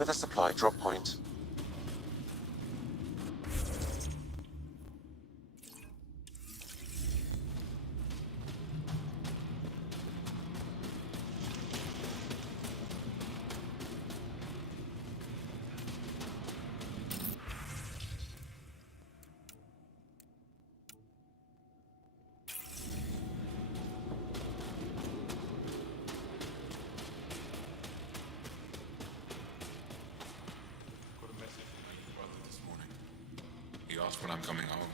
with a supply drop point. When I'm coming home.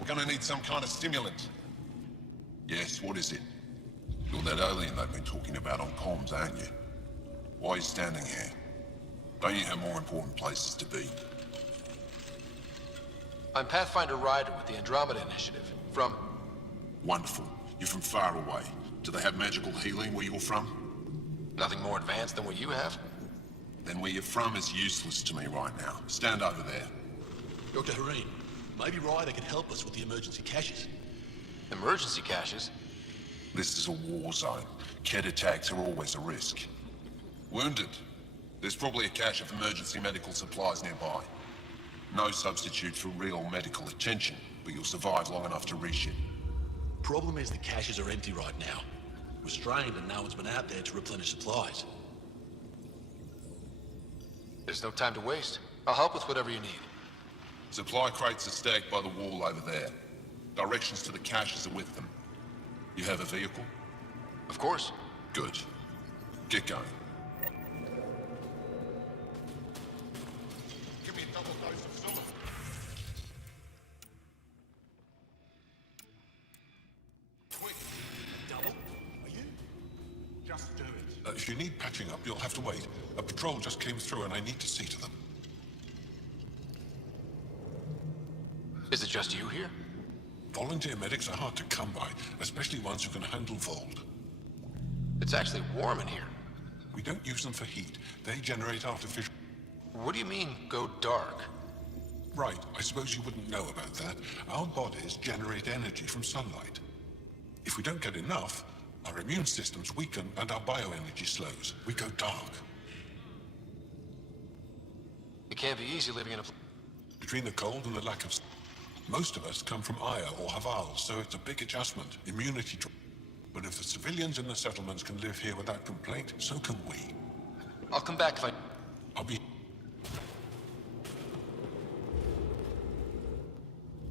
We're gonna need some kind of stimulant. Yes, what is it? You're that alien they've been talking about on comms, aren't you? Why are you standing here? Don't you have more important places to be? I'm Pathfinder Ryder with the Andromeda Initiative. From... Wonderful. You're from far away. Do they have magical healing where you're from? Nothing more advanced than what you have? Then where you're from is useless to me right now. Stand over there. Dr. Hareen, maybe Ryder can help us with the emergency caches. Emergency caches? This is a war zone. Kett attacks are always a risk. Wounded? There's probably a cache of emergency medical supplies nearby. No substitute for real medical attention, but you'll survive long enough to reship. Problem is the caches are empty right now. We're strained and no one's been out there to replenish supplies. There's no time to waste. I'll help with whatever you need. Supply crates are stacked by the wall over there. Directions to the caches are with them. You have a vehicle? Of course. Good. Get going. Give me a double dose of silver. Quick. Double? Are you? Just do it. If you need patching up, you'll have to wait. A patrol just came through and I need to see to them. Is it just you here? Volunteer medics are hard to come by, especially ones who can handle Vold. It's actually warm in here. We don't use them for heat. They generate artificial... What do you mean, go dark? Right, I suppose you wouldn't know about that. Our bodies generate energy from sunlight. If we don't get enough, our immune systems weaken and our bioenergy slows. We go dark. It can't be easy living in a... Between the cold and the lack of... Most of us come from Aya or Haval, so it's a big adjustment. Immunity... But if the civilians in the settlements can live here without complaint, so can we. I'll come back if I... I'll be...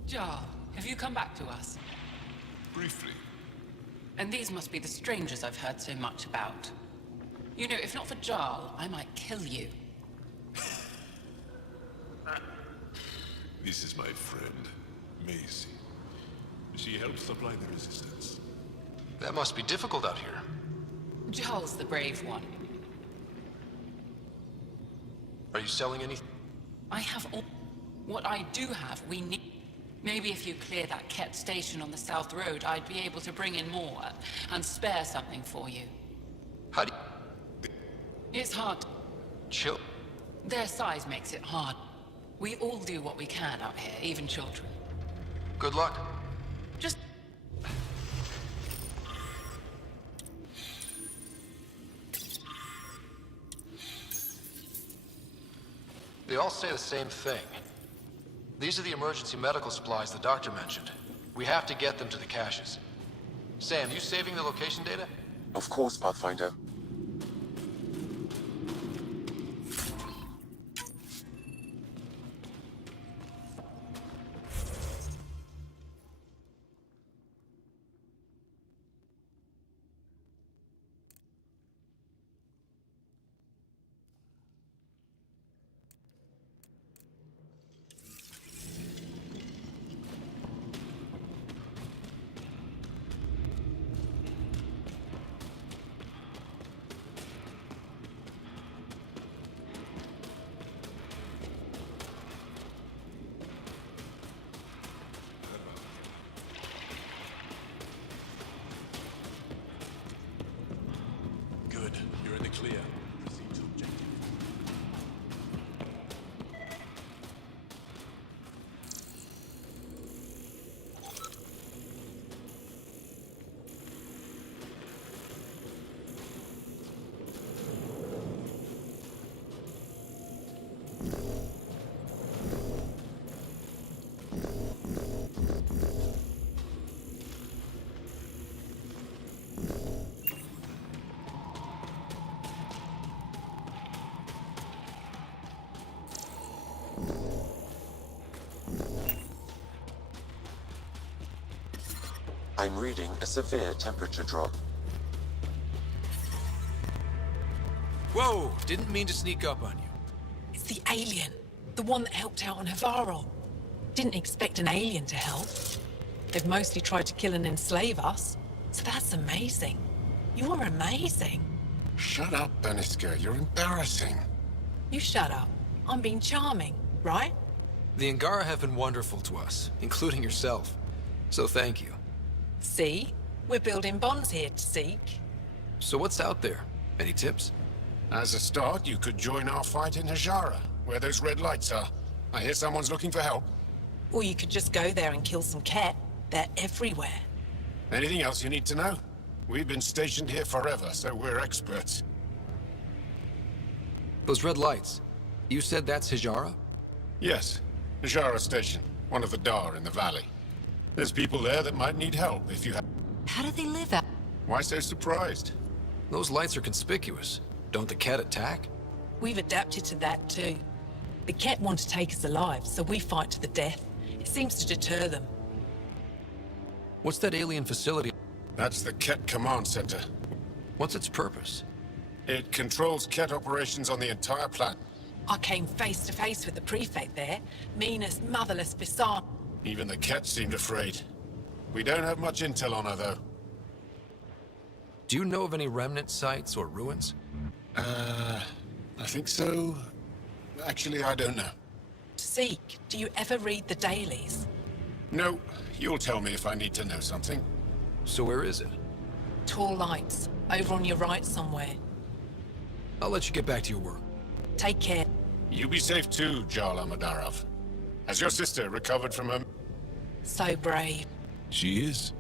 Jarl, have you come back to us? Briefly. And these must be the strangers I've heard so much about. You know, if not for Jarl, I might kill you. This is my friend, Macy. She helps supply the resistance. That must be difficult out here. Jarl's the brave one. Are you selling anything? I have all... What I do have, we need... Maybe if you clear that Kett station on the South Road, I'd be able to bring in more and spare something for you. How do you... It's hard. Chill. Their size makes it hard. We all do what we can out here, even children. Good luck. Just... They all say the same thing. These are the emergency medical supplies the doctor mentioned. We have to get them to the caches. Sam, you saving the location data? Of course, Pathfinder. Good. You're in the clear. Proceed to objective. I'm reading a severe temperature drop. Whoa! Didn't mean to sneak up on you. It's the alien. The one that helped out on Havarl. Didn't expect an alien to help. They've mostly tried to kill and enslave us. So that's amazing. You are amazing. Shut up, Beniska. You're embarrassing. You shut up. I'm being charming, right? The Angara have been wonderful to us, including yourself. So thank you. See? We're building bonds here to seek. So what's out there? Any tips? As a start, you could join our fight in Hajara, where those red lights are. I hear someone's looking for help. Or you could just go there and kill some Ket. They're everywhere. Anything else you need to know? We've been stationed here forever, so we're experts. Those red lights. You said that's Hijara? Yes, Hajara Station, one of the Dar in the valley. There's people there that might need help if you have... How do they live out? Why so surprised? Those lights are conspicuous. Don't the Ket attack? We've adapted to that too. The Ket want to take us alive, so we fight to the death. It seems to deter them. What's that alien facility? That's the Ket Command Center. What's its purpose? It controls Ket operations on the entire planet. I came face to face with the prefect there. Meanest, motherless, bizarre. Even the Ket seemed afraid. We don't have much intel on her, though. Do you know of any remnant sites or ruins? I think so. Actually, I don't know. Seek, do you ever read the dailies? No, you'll tell me if I need to know something. So where is it? Tall lights, over on your right somewhere. I'll let you get back to your work. Take care. You be safe too, Jarl Amadarov. Has your sister recovered from her... So brave. She is.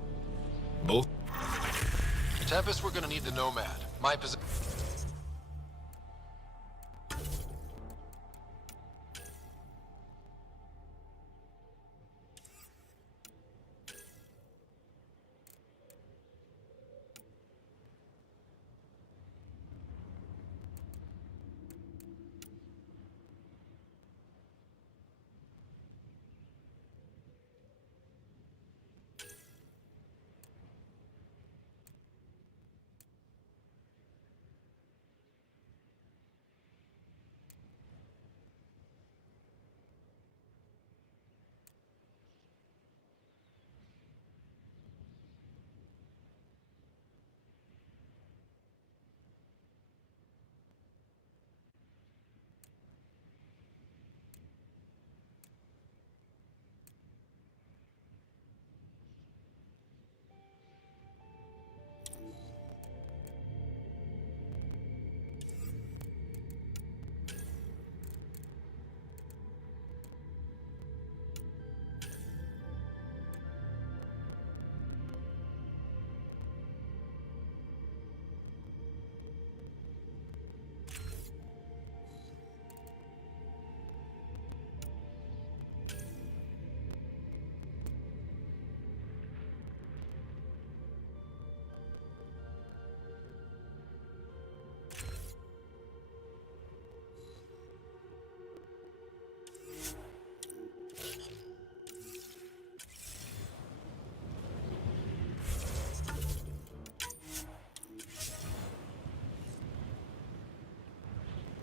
Both. Tempest, we're gonna need the Nomad. My position.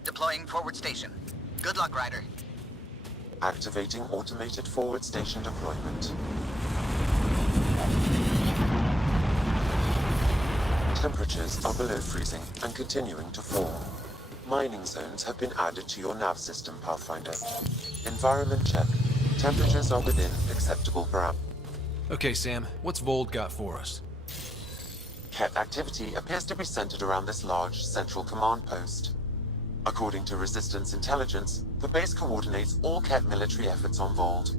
Deploying forward station. Good luck, Ryder. Activating automated forward station deployment. Temperatures are below freezing and continuing to fall. Mining zones have been added to your nav system, Pathfinder. Environment check. Temperatures are within acceptable parameters. Okay, Sam. What's Vold got for us? Ket activity appears to be centered around this large central command post. According to Resistance intelligence, the base coordinates all Ket military efforts on Vold.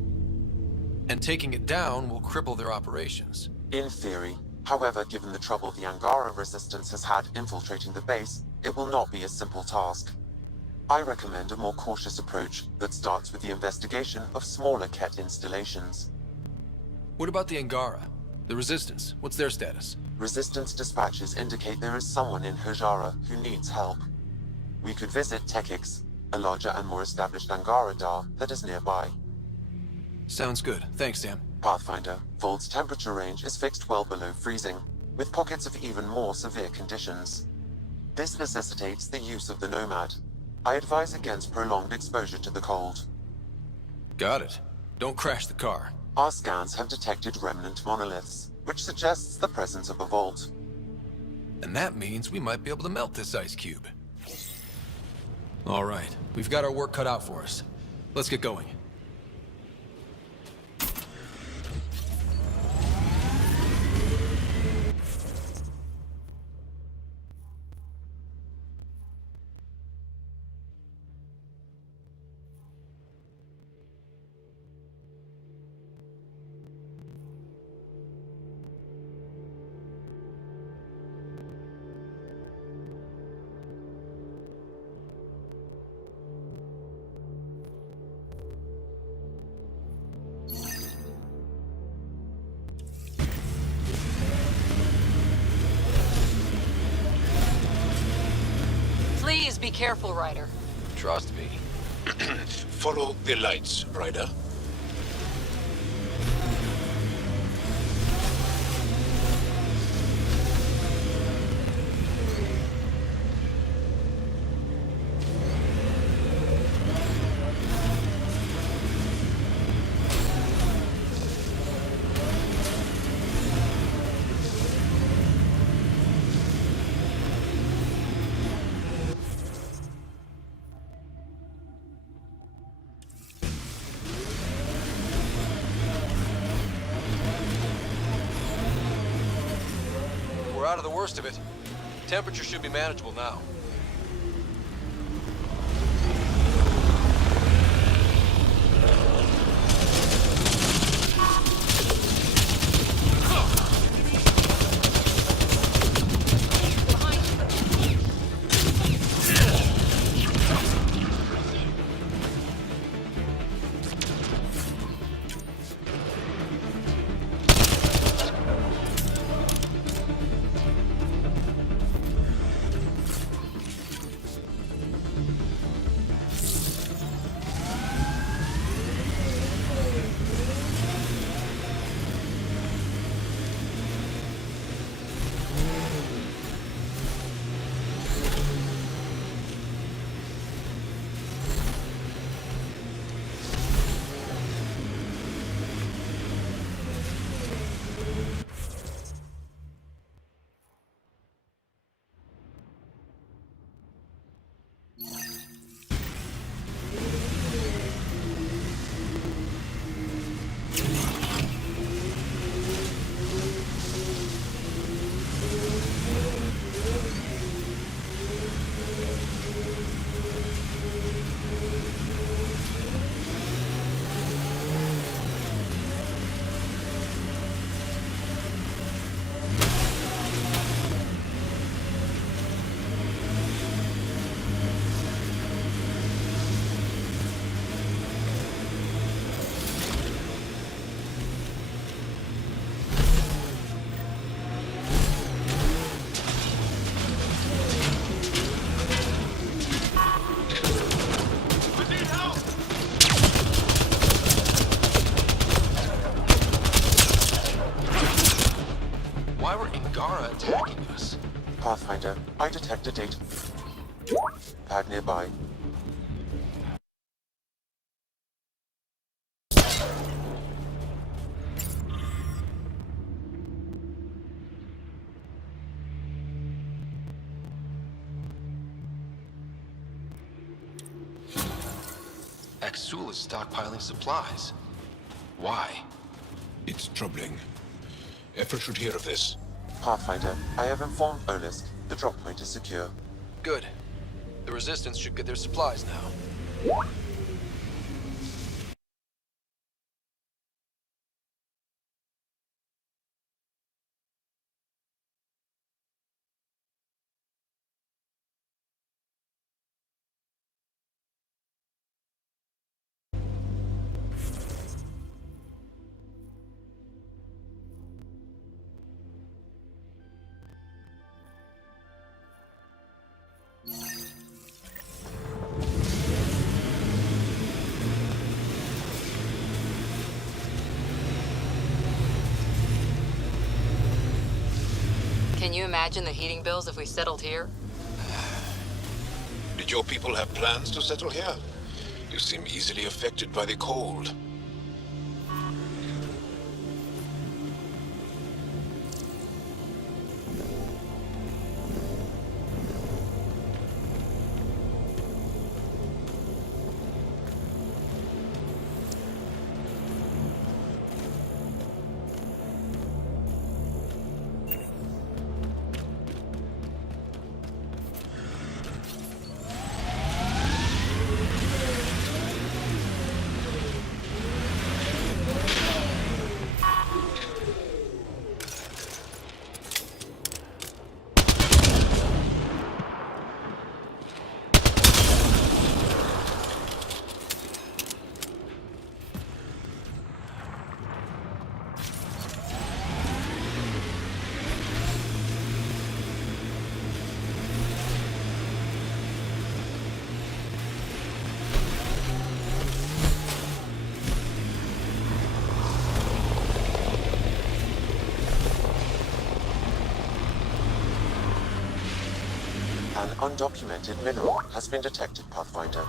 And taking it down will cripple their operations. In theory. However, given the trouble the Angara Resistance has had infiltrating the base, it will not be a simple task. I recommend a more cautious approach that starts with the investigation of smaller Ket installations. What about the Angara? The Resistance, what's their status? Resistance dispatches indicate there is someone in Hajara who needs help. We could visit Tekix, a larger and more established Angara Dar that is nearby. Sounds good. Thanks, Sam. Pathfinder, Vold's temperature range is fixed well below freezing, with pockets of even more severe conditions. This necessitates the use of the Nomad. I advise against prolonged exposure to the cold. Got it. Don't crash the car. Our scans have detected remnant monoliths, which suggests the presence of a vault. And that means we might be able to melt this ice cube. All right, we've got our work cut out for us. Let's get going. Please be careful, Ryder. Trust me. Follow the lights, Ryder. We're out of the worst of it. Temperature should be manageable now. Why were Angara attacking us? Pathfinder, I detect a data pad nearby. Axul is stockpiling supplies. Why? It's troubling. Effort should hear of this. Pathfinder, I have informed Olisk. The drop point is secure. Good. The Resistance should get their supplies now. Can you imagine the heating bills if we settled here? Did your people have plans to settle here? You seem easily affected by the cold. An undocumented mineral has been detected, Pathfinder.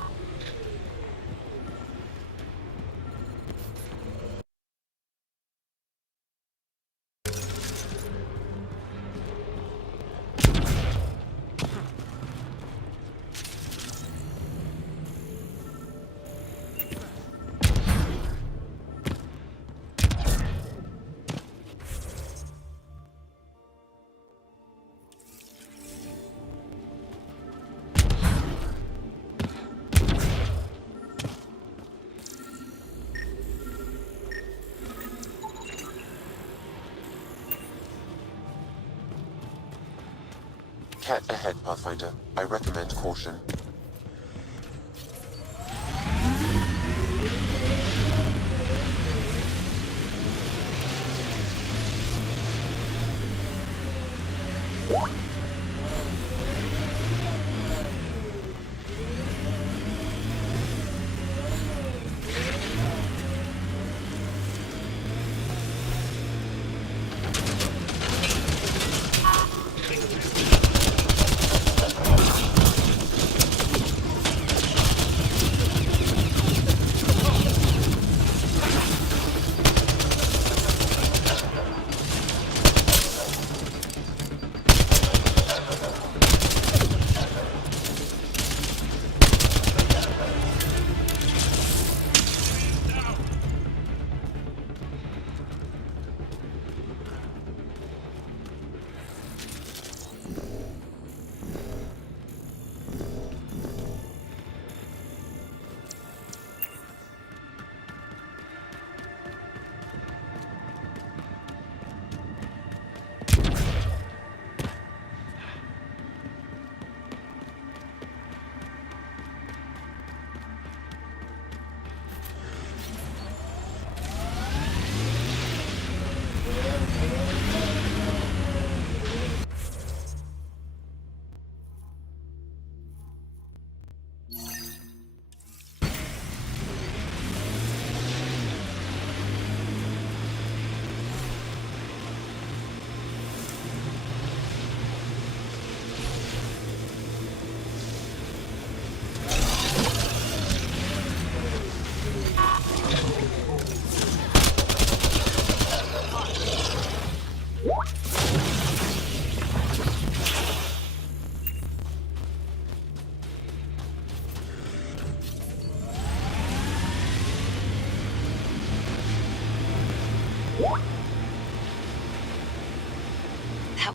Cat ahead, Pathfinder. I recommend caution.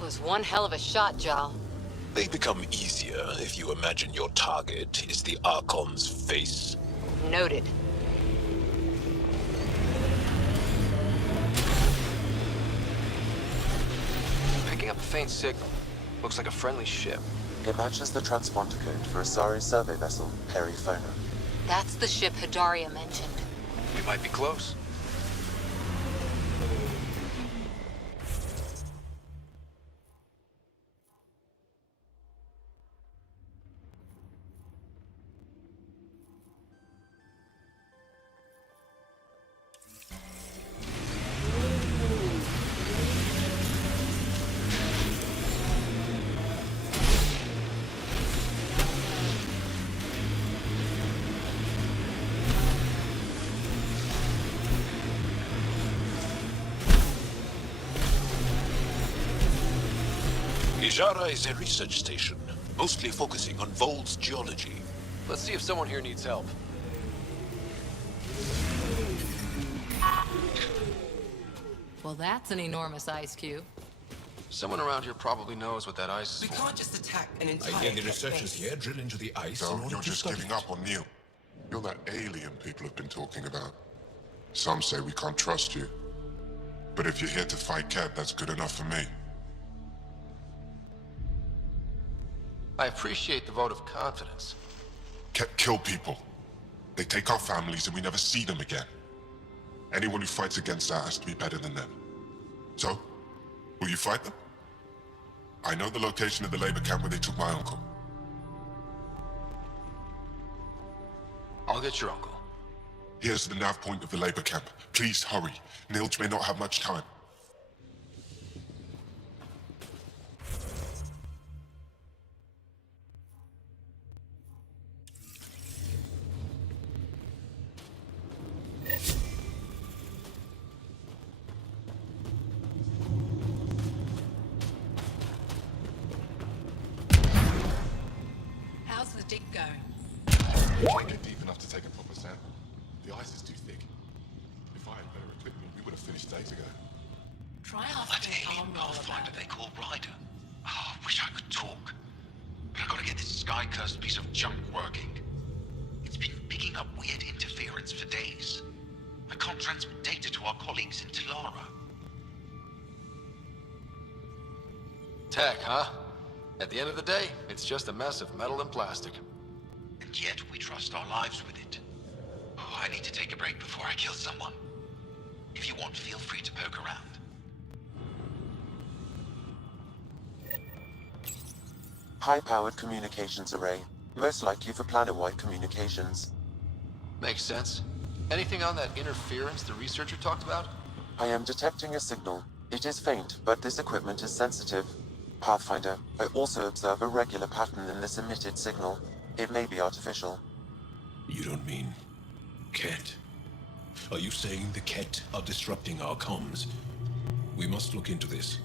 was one hell of a shot, Jal. They become easier if you imagine your target is the Archon's face. Noted. Picking up a faint signal. Looks like a friendly ship. It matches the transponder code for a Asari survey vessel, Perifona. That's the ship Hidaria mentioned. We might be close. Ijara is a research station, mostly focusing on Vold's geology. Let's see if someone here needs help. Well, that's an enormous ice cube. Someone around here probably knows what that ice is We for. can't just attack an entire I hear the tech researchers base. here drill into the ice So in order you're to just study giving it. up on Neil. You're that alien people have been talking about. Some say we can't trust you. But if you're here to fight Ket, that's good enough for me. I appreciate the vote of confidence. Ket kill people. They take our families and we never see them again. Anyone who fights against that has to be better than them. So, will you fight them? I know the location of the labor camp where they took my uncle. I'll get your uncle. Here's the nav point of the labor camp. Please hurry. Nilj may not have much time. How's the dig going? Can't get deep enough to take a proper sample. The ice is too thick. If I had better equipment, we would have finished days ago. Try That asking alien Armroll pathfinder about they call Ryder. Oh, I wish I could talk. But I've got to get this sky-cursed piece of junk working. It's been picking up weird interference for days. I can't transmit data to our colleagues in Talara. Tech, huh? At the end of the day, it's just a mess of metal and plastic. And yet we trust our lives with it. Oh, I need to take a break before I kill someone. If you want, feel free to poke around. High-powered communications array, most likely for planet-wide communications. Makes sense. Anything on that interference the researcher talked about? I am detecting a signal. It is faint, but this equipment is sensitive. Pathfinder, I also observe a regular pattern in this emitted signal. It may be artificial. You don't mean Ket? Are you saying the Ket are disrupting our comms? We must look into this.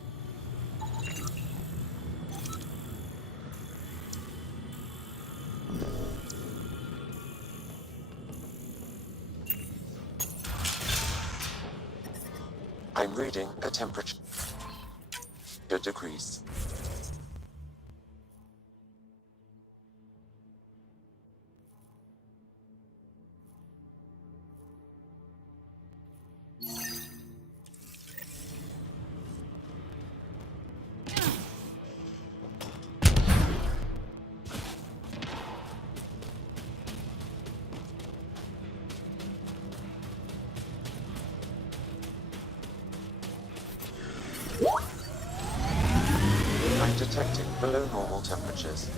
I'm reading a temperature decrease. I'm detecting below normal temperatures.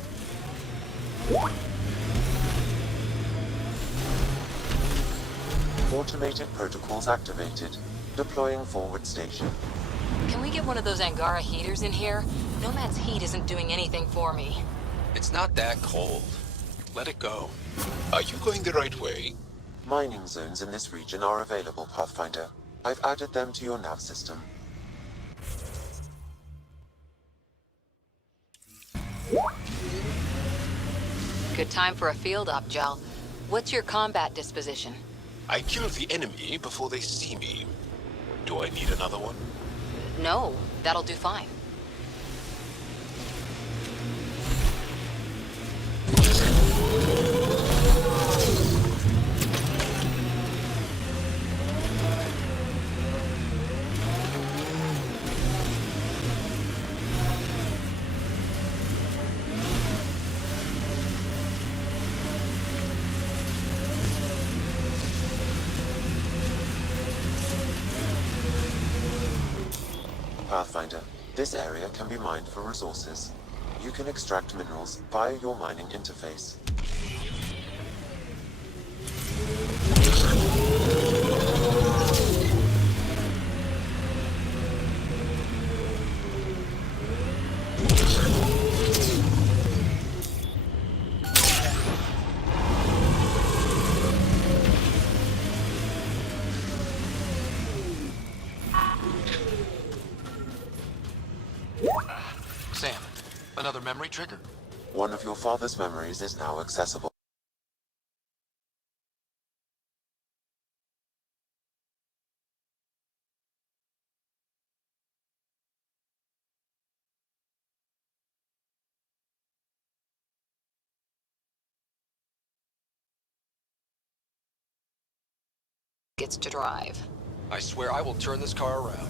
Automated protocols activated. Deploying forward station. Can we get one of those Angara heaters in here? Nomad's heat isn't doing anything for me. It's not that cold. Let it go. Are you going the right way? Mining zones in this region are available, Pathfinder. I've added them to your nav system. Good time for a field op, Jal. What's your combat disposition? I kill the enemy before they see me. Do I need another one? No, that'll do fine. Pathfinder, this area can be mined for resources. You can extract minerals via your mining interface. Sam, another memory trigger? One of your father's memories is now accessible. Gets to drive. I swear I will turn this car around.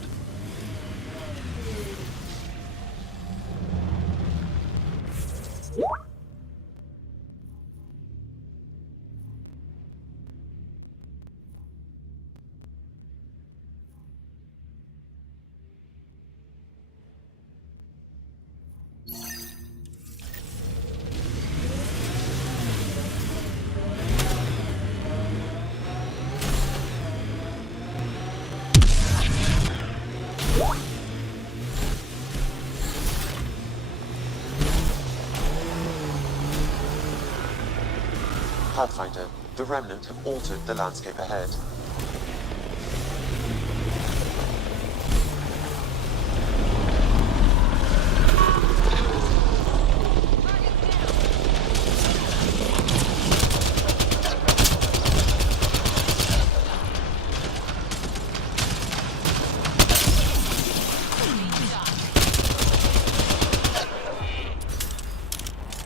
Pathfinder, the Remnant have altered the landscape ahead.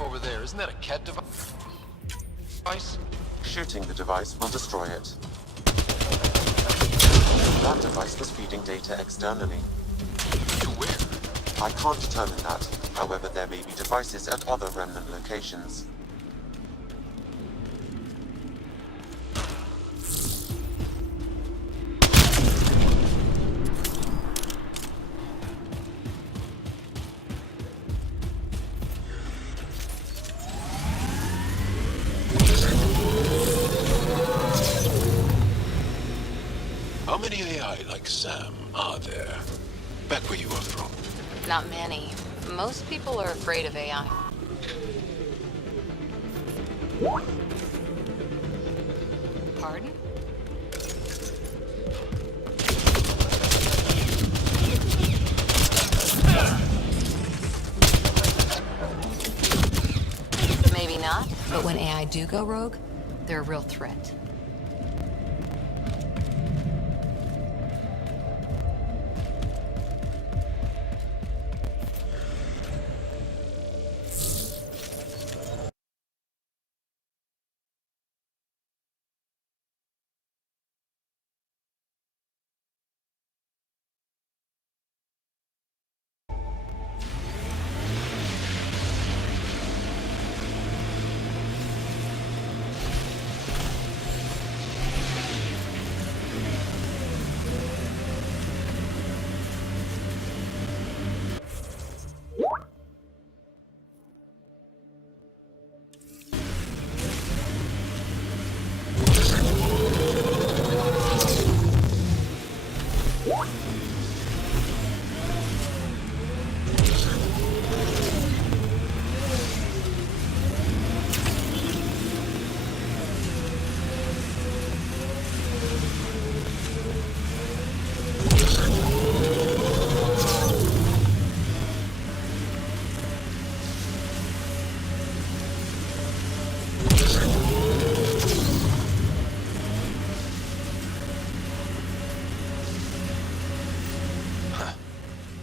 Over there, isn't that a CAD device? Shooting the device will destroy it. That device was feeding data externally. To where? I can't determine that. However, there may be devices at other Remnant locations. How many AI like Sam are there? Back where you are from. Not many. Most people are afraid of AI. Pardon? Maybe not, but when AI do go rogue, they're a real threat.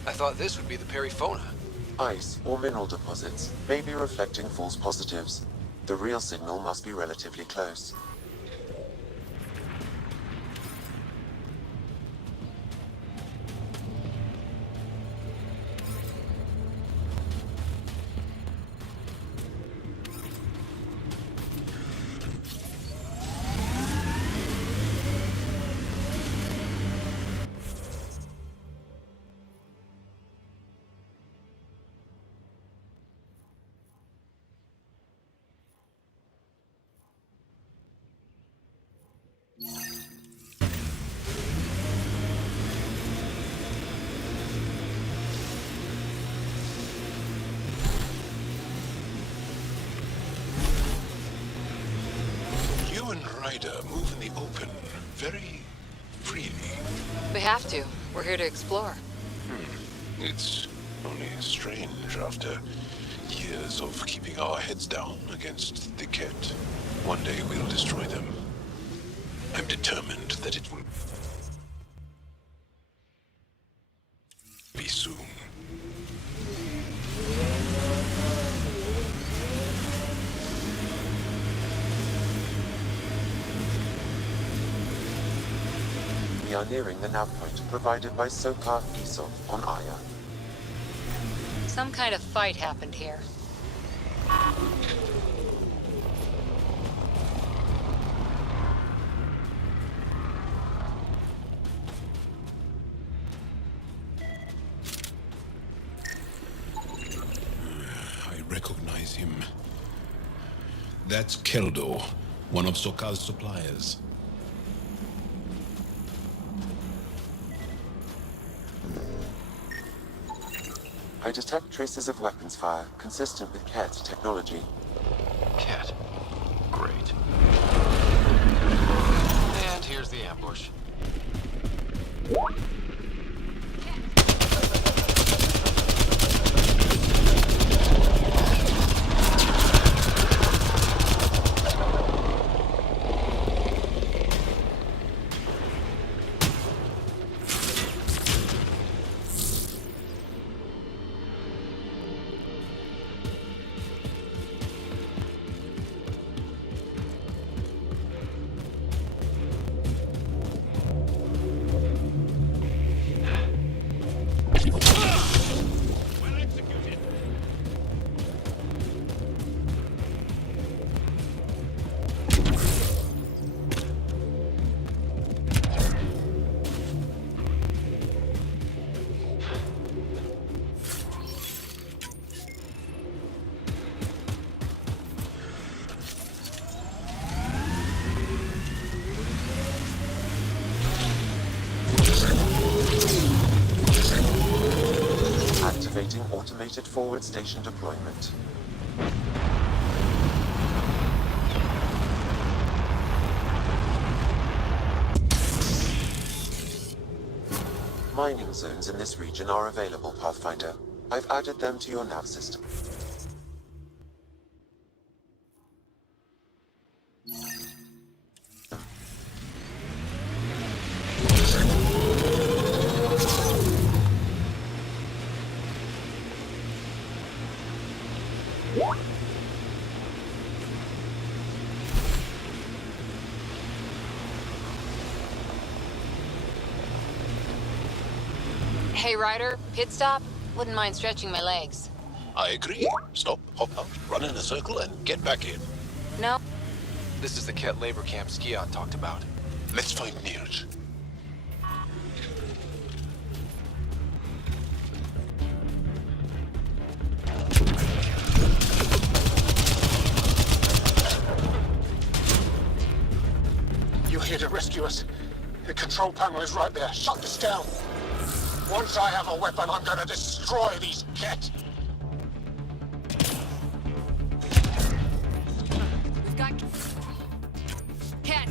I thought this would be the Perifona. Ice or mineral deposits may be reflecting false positives. The real signal must be relatively close. Ryder move in the open very freely. We have to. We're here to explore. It's only strange after years of keeping our heads down against the Ket. One day we'll destroy them. I'm determined that it will be soon. We are nearing the nav point provided by Sokar Isov on Aya. Some kind of fight happened here. I recognize him. That's Keldo, one of Sokal's suppliers. I detect traces of weapons fire consistent with Ket's technology. Cat. Great. And here's the ambush. Activating automated forward station deployment. Mining zones in this region are available, Pathfinder. I've added them to your nav system. Hey, Ryder, pit stop? Wouldn't mind stretching my legs. I agree. Stop, hop out, run in a circle, and get back in. No? This is the Ket labor camp Skion talked about. Let's find Nirj. You're here to rescue us. The control panel is right there. Shut this down. Once I have a weapon, I'm gonna destroy these Ket. We've got... Ket!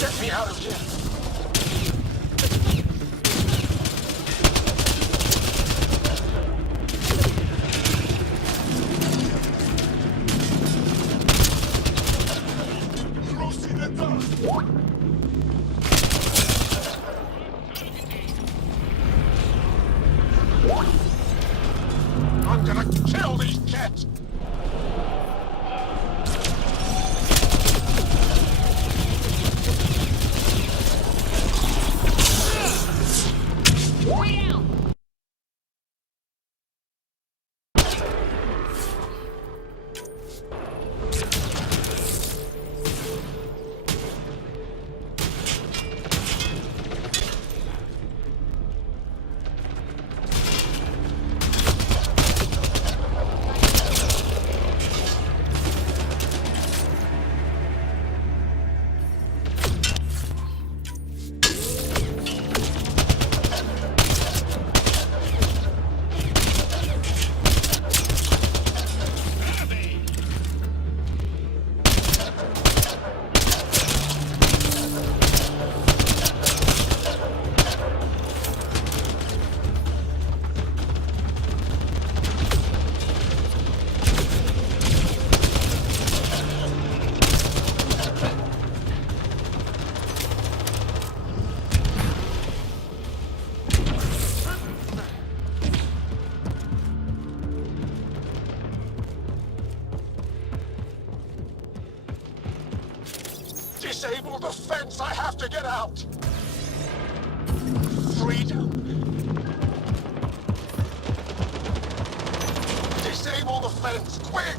Get me out of here. I'm gonna kill these Ket. Way out! Disable the fence! I have to get out! Freedom! Disable the fence, quick!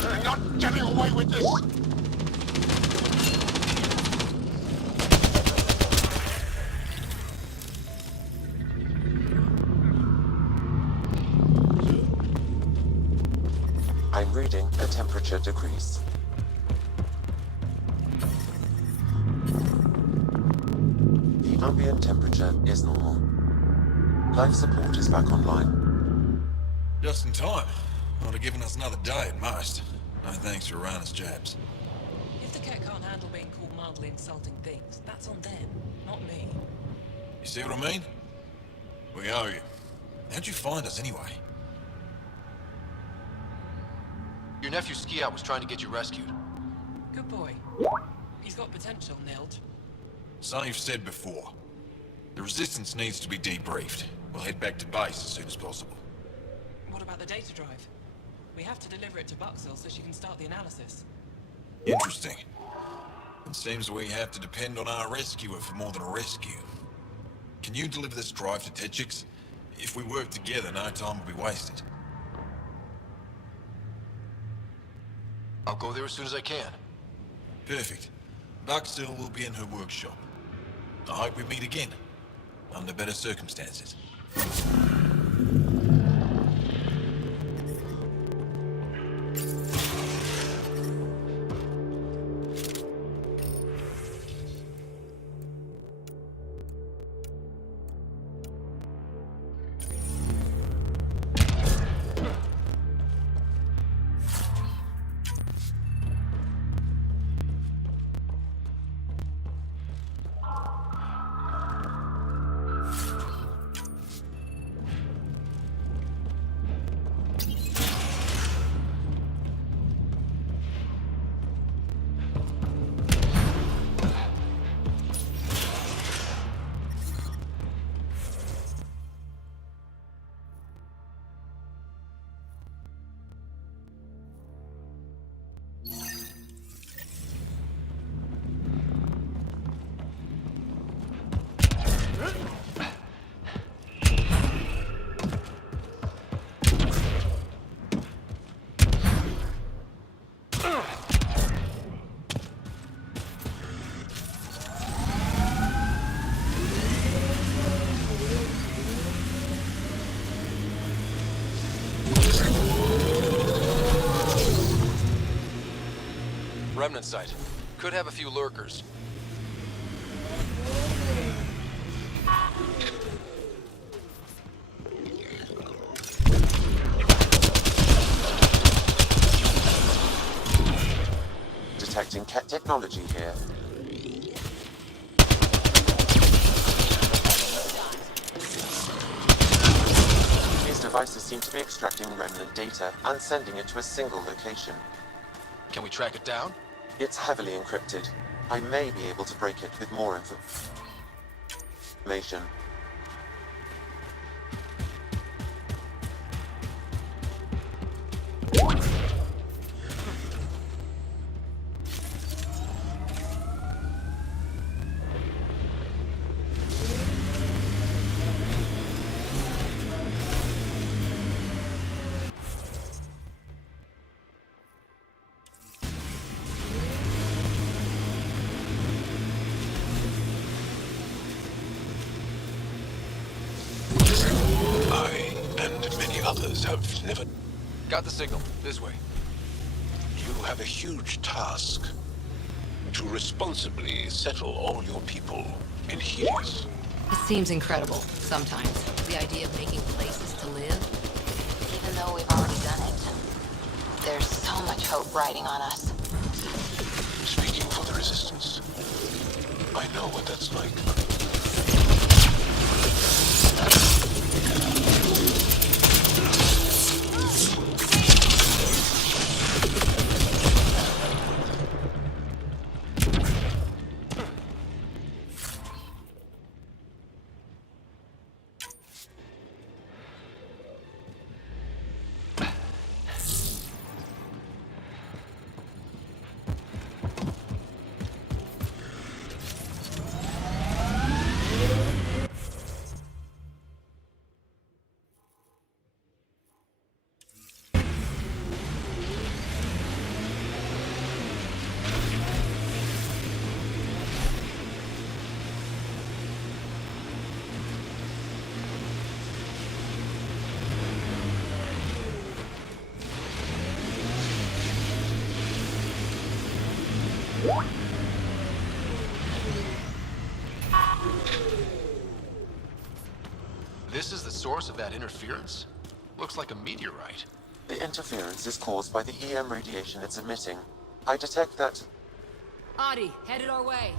You're not getting away with this! I'm reading a temperature decrease. The ambient temperature is normal. Life support is back online. Just in time. Would have given us another day at most. No thanks for Rana's jabs. If the cat can't handle being called mildly insulting things, that's on them, not me. You see what I mean? We owe you. How'd you find us anyway? Your nephew Ski-Out was trying to get you rescued. Good boy. He's got potential, Nilt. Something you've said before. The Resistance needs to be debriefed. We'll head back to base as soon as possible. What about the data drive? We have to deliver it to Buxell so she can start the analysis. Interesting. It seems we have to depend on our rescuer for more than a rescue. Can you deliver this drive to Tetchix? If we work together, no time will be wasted. I'll go there as soon as I can. Perfect. Buxell will be in her workshop. I hope we meet again, under better circumstances. Remnant site. Could have a few lurkers. Detecting cat technology here. These devices seem to be extracting remnant data and sending it to a single location. Can we track it down? It's heavily encrypted. I may be able to break it with more information. Others have never... Got the signal. This way. You have a huge task. To responsibly settle all your people in Helios. It seems incredible, sometimes. The idea of making places to live. Even though we've already done it. There's so much hope riding on us. Speaking for the Resistance, I know what that's like. This is the source of that interference? Looks like a meteorite. The interference is caused by the EM radiation it's emitting. I detect that... Adi, headed our way.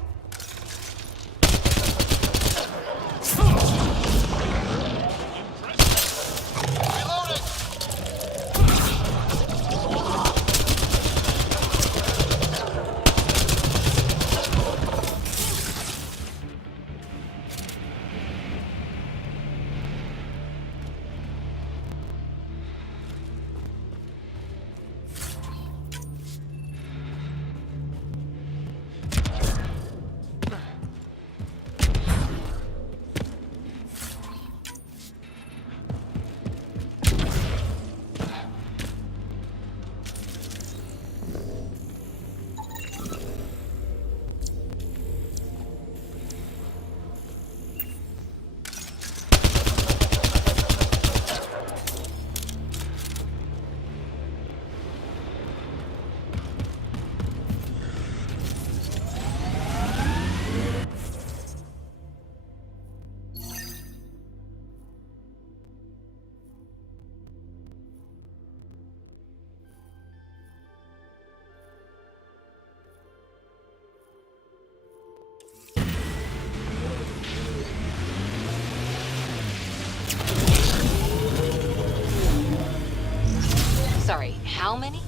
Sorry, how many?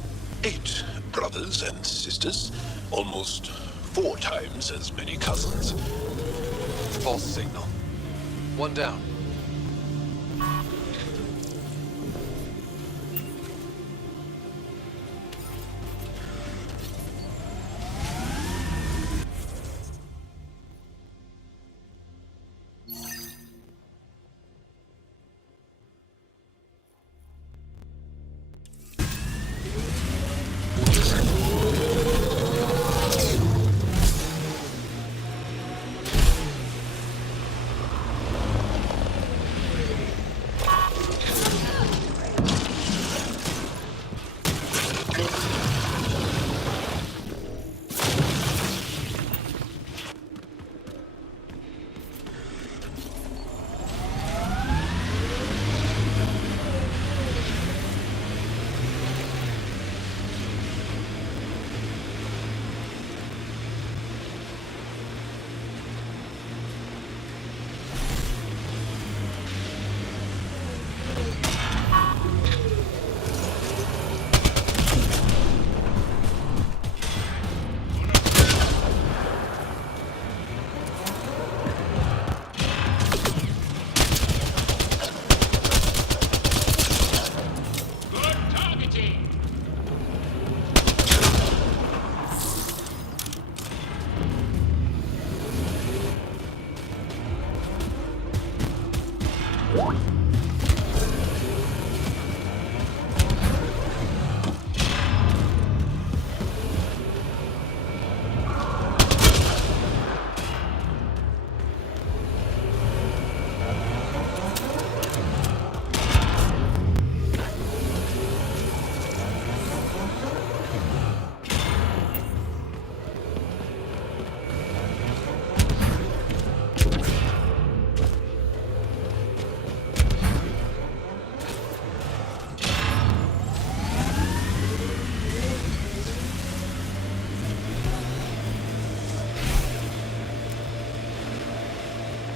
8 brothers and sisters. Almost 4 times as many cousins. False signal. One down.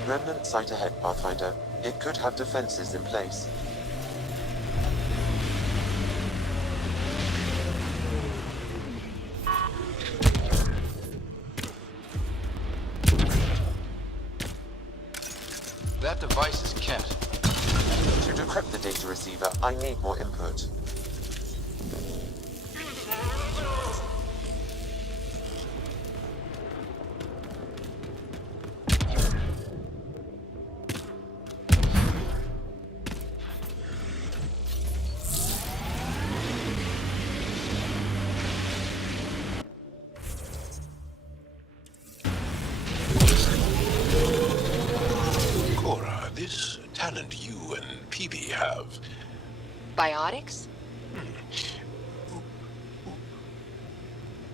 Remnant site ahead, Pathfinder. It could have defenses in place. That device is Ket. To decrypt the data receiver, I need more input. This talent you and PB have. Biotics?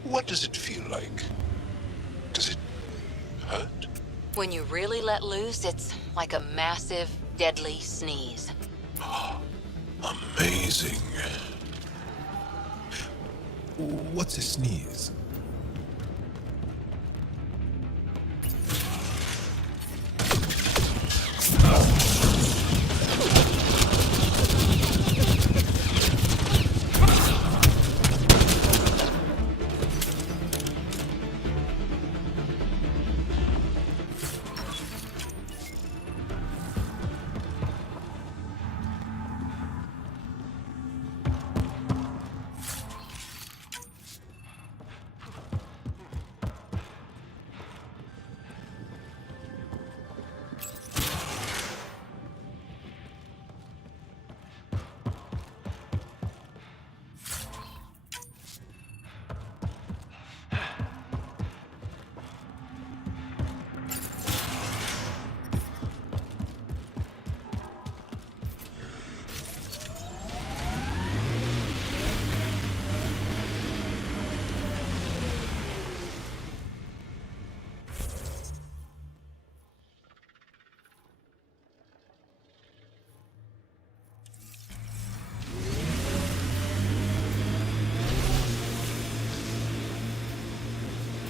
What does it feel like? Does it hurt? When you really let loose, it's like a massive, deadly sneeze. Amazing. What's a sneeze?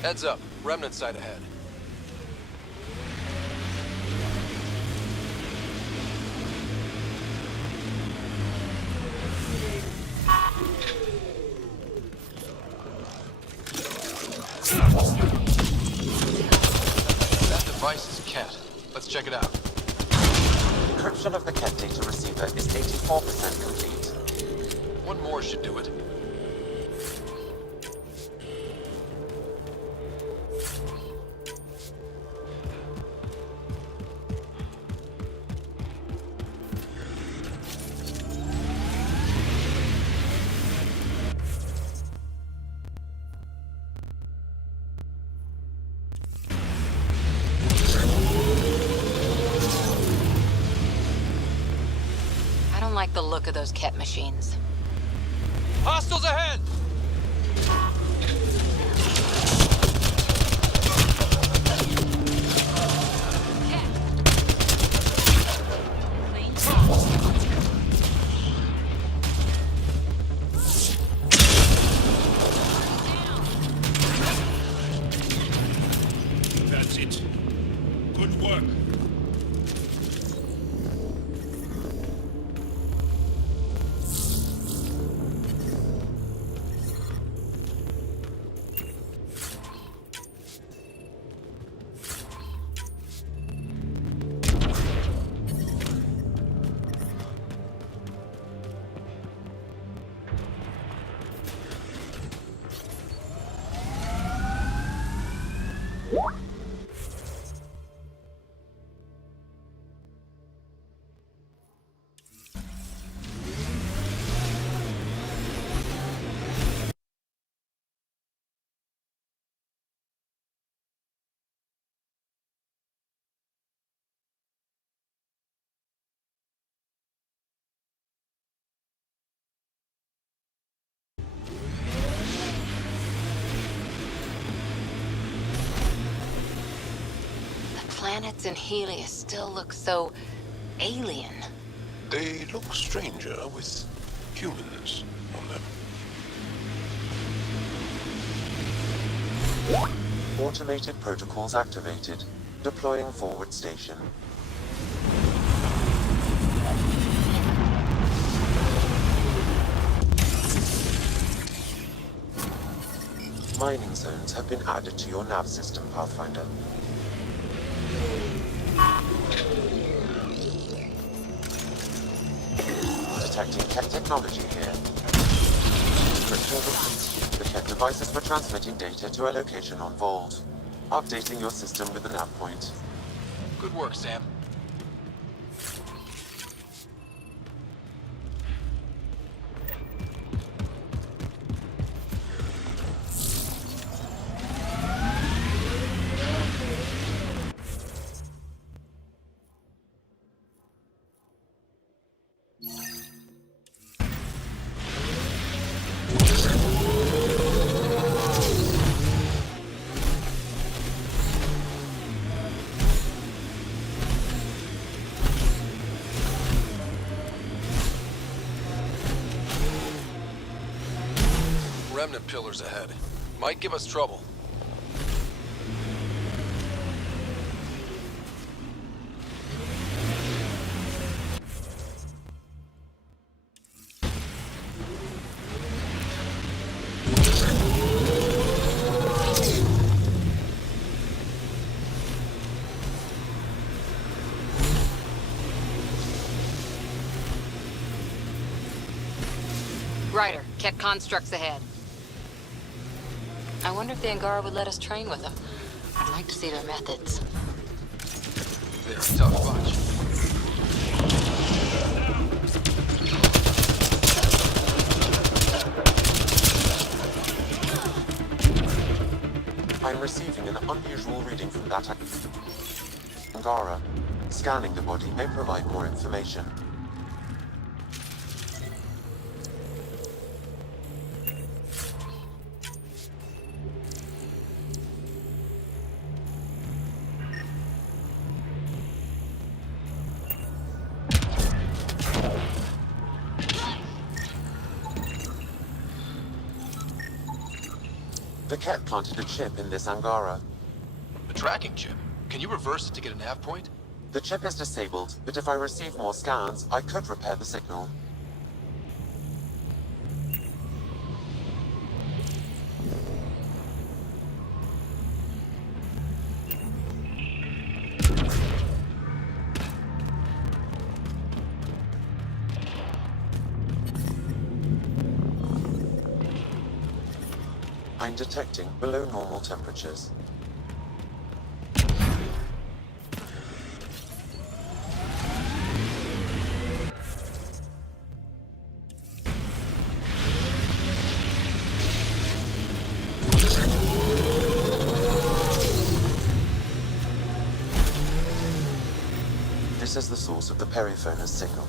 Heads up. Remnant site ahead. That device is Ket. Let's check it out. Encryption of the Ket data receiver is 84% complete. One more should do it. I don't like the look of those Ket machines. Hostiles ahead! That's it. Good work. Planets in Helios still look so alien. They look stranger with humans on them. Automated protocols activated. Deploying forward station. Mining zones have been added to your nav system, Pathfinder. Detecting Ket technology here. Encryption complete. The Ket devices were transmitting data to a location on Vault. Updating your system with the nav point. Good work, Sam. remnant pillars ahead. Might give us trouble. Ryder, Ket constructs ahead. I wonder if the Angara would let us train with them. I'd like to see their methods. They're a tough bunch. I'm receiving an unusual reading from that Angara. Scanning the body may provide more information. The Ket planted a chip in this Angara. A tracking chip? Can you reverse it to get a nav point? The chip is disabled, but if I receive more scans, I could repair the signal. I'm detecting below normal temperatures. This is the source of the periphone's signal.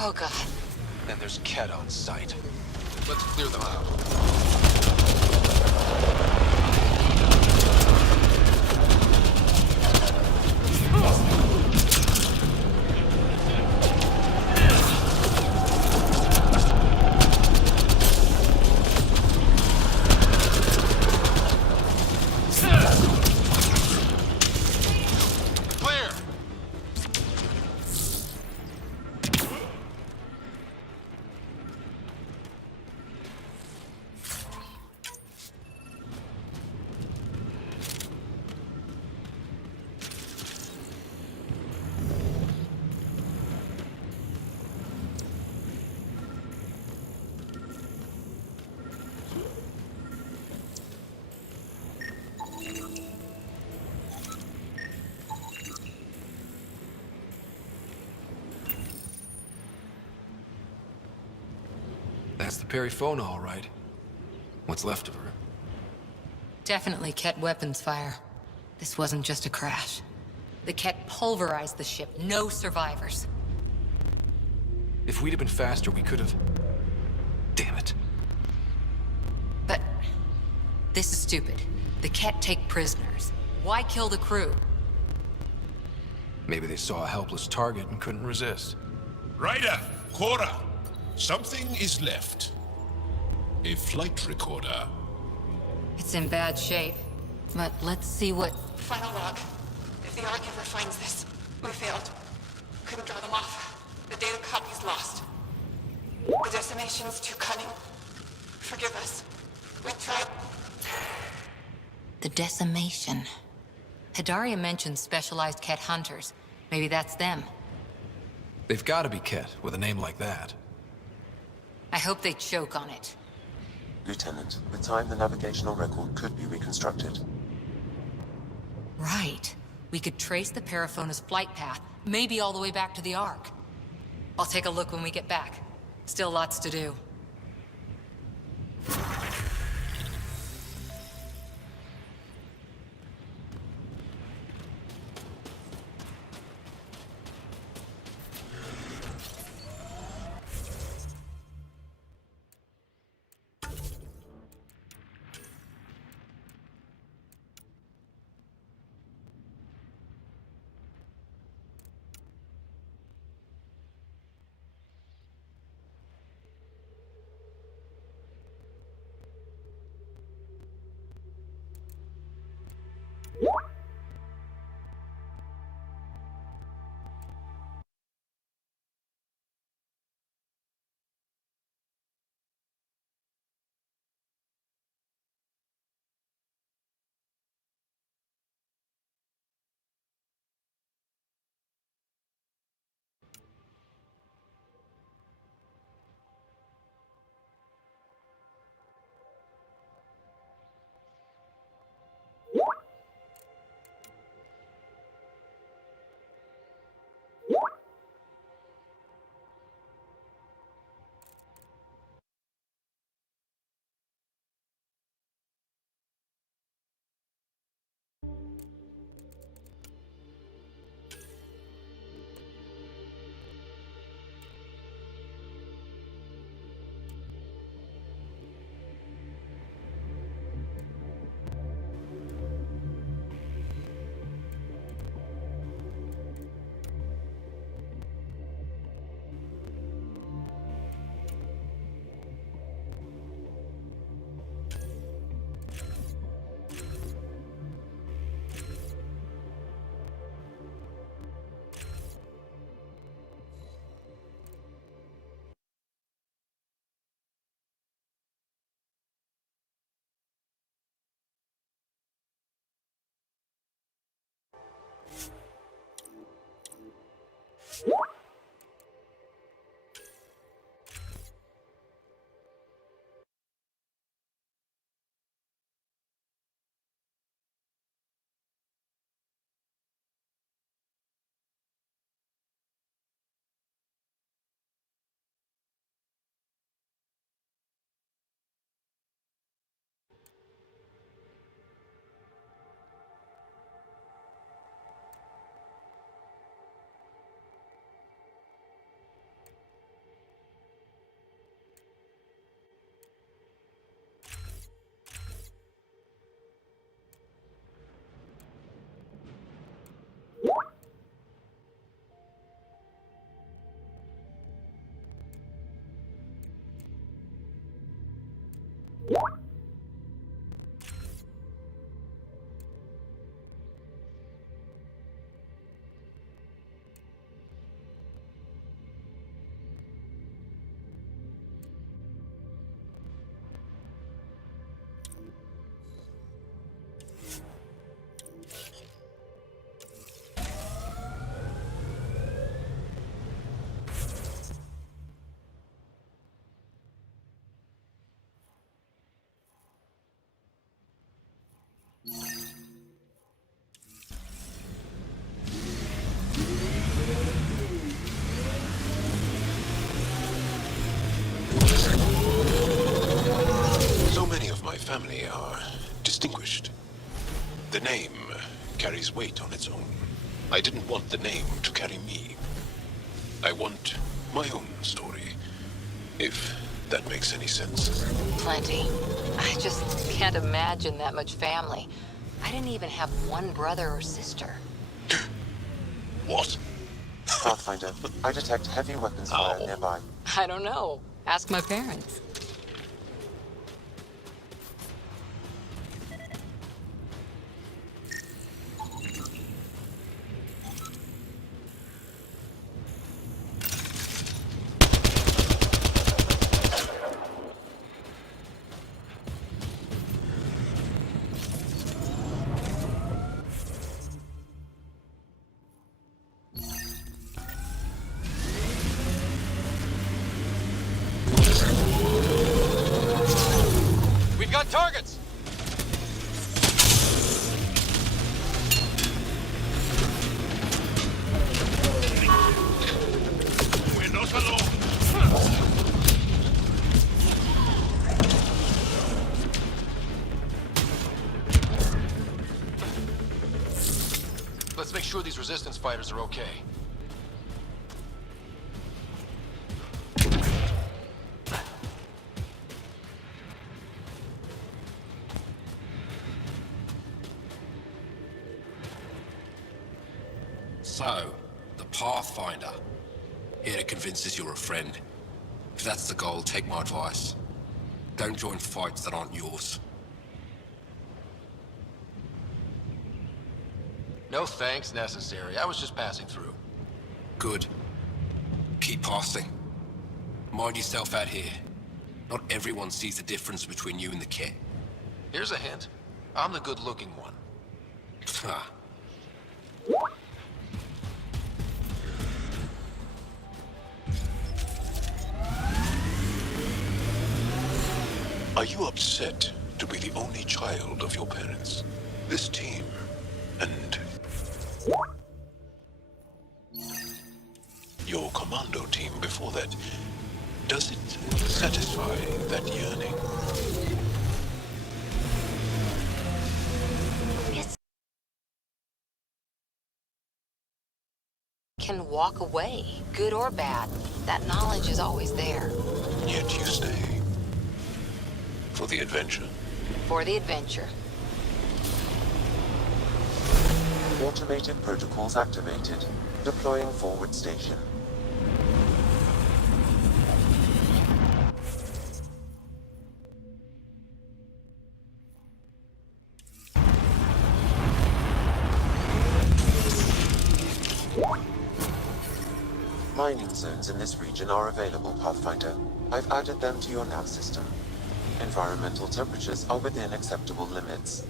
Oh god. And there's Ket on site. Let's clear them out. That's the Perifona, all right. What's left of her? Definitely Ket weapons fire. This wasn't just a crash. The Ket pulverized the ship. No survivors. If we'd have been faster, we could have... Damn it. But... this is stupid. The Ket take prisoners. Why kill the crew? Maybe they saw a helpless target and couldn't resist. Ryder, Cora, something is left. A flight recorder. It's in bad shape. But let's see what... Final log. If the Ark ever finds this, we failed. Couldn't draw them off. The data copy's lost. The decimation's too cunning. Forgive us. We tried... The decimation. Hidaria mentioned specialized Ket hunters. Maybe that's them. They've got to be Ket with a name like that. I hope they choke on it. Lieutenant, with time the navigational record could be reconstructed. Right. We could trace the Periphona's flight path, maybe all the way back to the Ark. I'll take a look when we get back. Still lots to do. family are distinguished. The name carries weight on its own. I didn't want the name to carry me. I want my own story, if that makes any sense. Plenty. I just can't imagine that much family. I didn't even have one brother or sister. What? Pathfinder, I detect heavy weapons fire nearby. I don't know. Ask my parents. We've got targets! We're not alone. Let's make sure these resistance fighters are okay. So, the Pathfinder. Here to convince us you're a friend. If that's the goal, take my advice. Don't join fights that aren't yours. No thanks necessary. I was just passing through. Good. Keep passing. Mind yourself out here. Not everyone sees the difference between you and the kit. Here's a hint. I'm the good-looking one. Ha. Are you upset to be the only child of your parents? This team, and your commando team before that, does it satisfy that yearning? Can walk away, good or bad. That knowledge is always there. Yet you stay. For the adventure? For the adventure. Automated protocols activated. Deploying forward station. Mining zones in this region are available, Pathfinder. I've added them to your nav system. Environmental temperatures are within acceptable limits.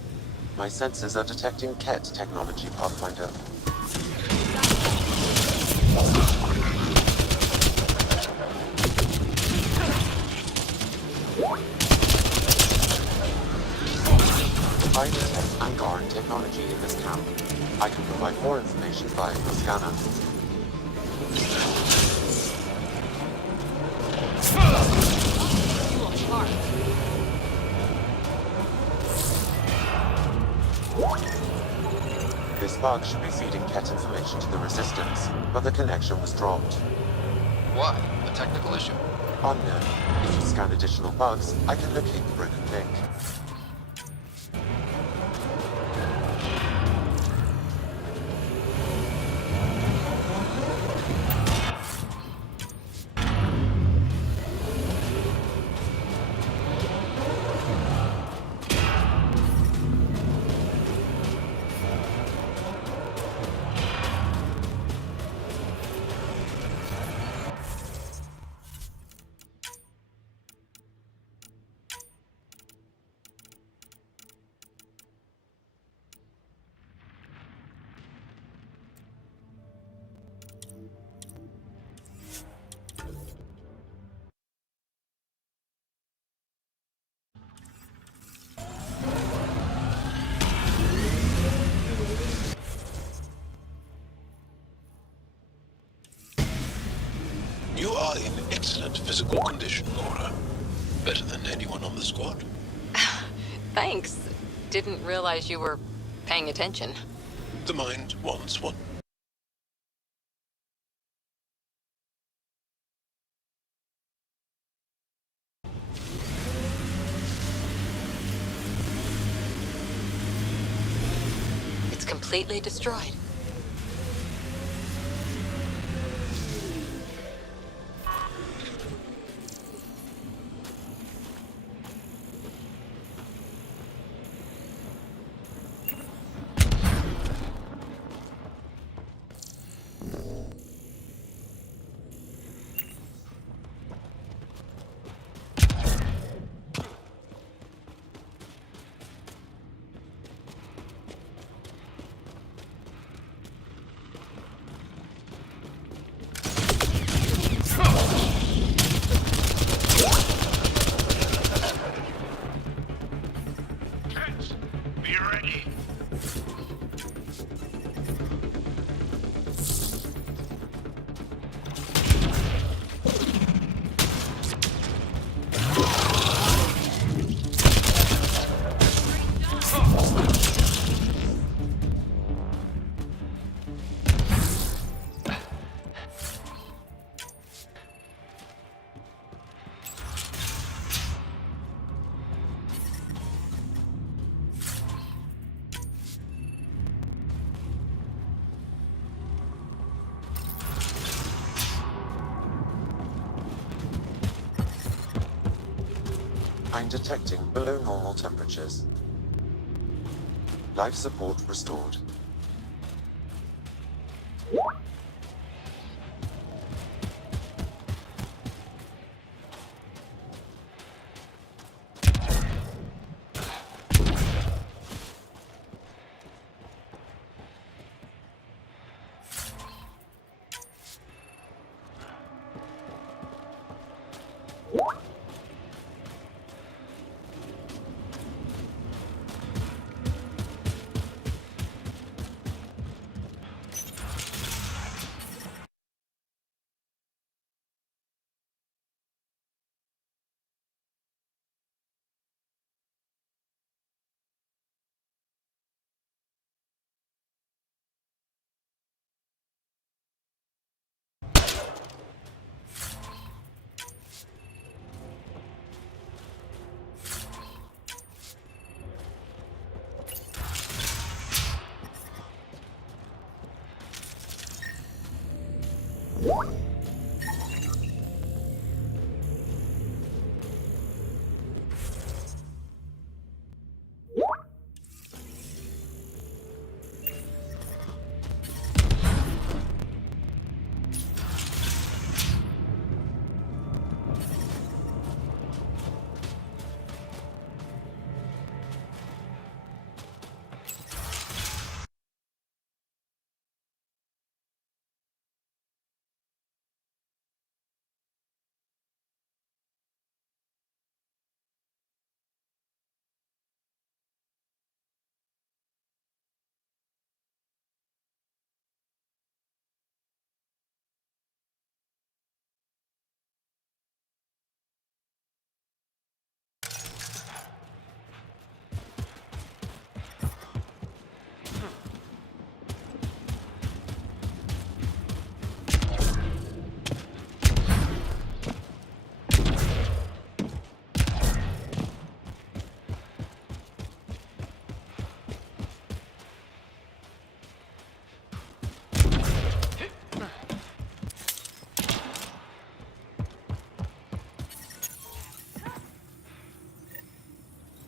My sensors are detecting KET technology, Pathfinder. I detect Angaran technology in this camp. I can provide more information via your scanner. You look sharp. This bug should be feeding KET information to the Resistance, but the connection was dropped. Why? A technical issue? Unknown. If you scan additional bugs, I can locate the broken link. You are in excellent physical condition, Laura. Better than anyone on the squad. Thanks. Didn't realize you were paying attention. The mind wants one. It's completely destroyed. Be ready. I'm detecting below normal temperatures. Life support restored.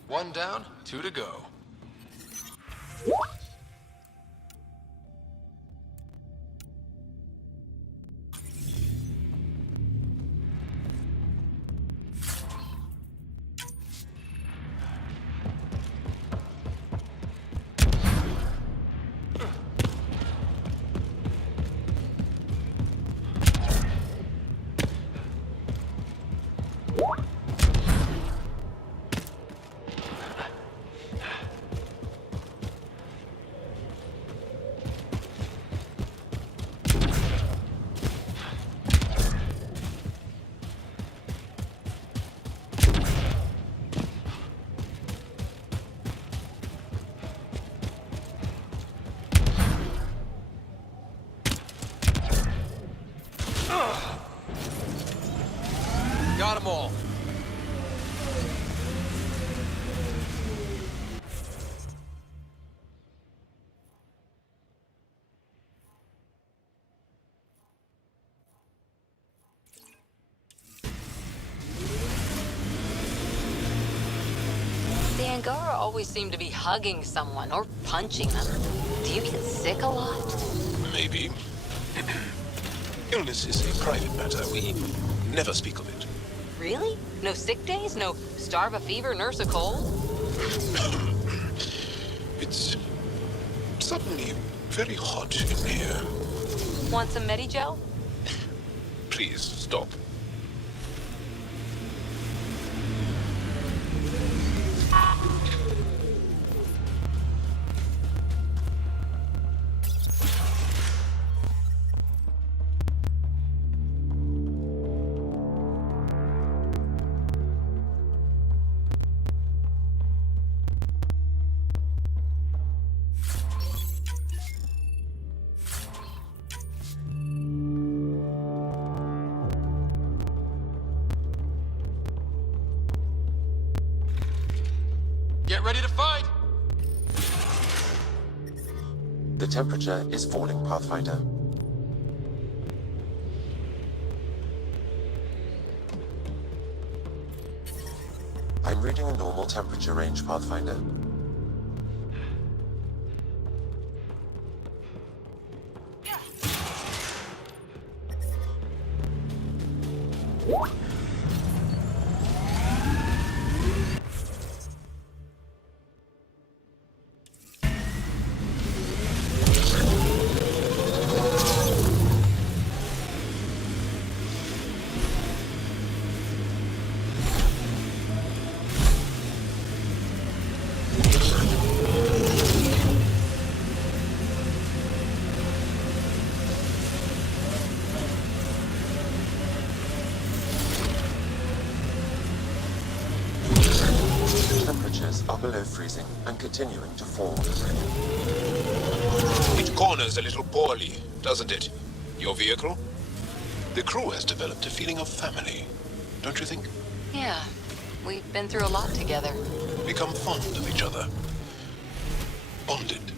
One down, two to go. Got them all. The Angara always seem to be hugging someone or punching them. Do you get sick a lot? Maybe. Illness is a private matter. We never speak of it. Really? No sick days? No starve a fever, nurse a cold? It's suddenly very hot in here. Want some Medigel? Please, stop. Get ready to fight! The temperature is falling, Pathfinder. I'm reading a normal temperature range, Pathfinder. Temperatures are below freezing and continuing to fall. It corners a little poorly, doesn't it? Your vehicle? The crew has developed a feeling of family, don't you think? Yeah, we've been through a lot together. Become fond of each other. Bonded.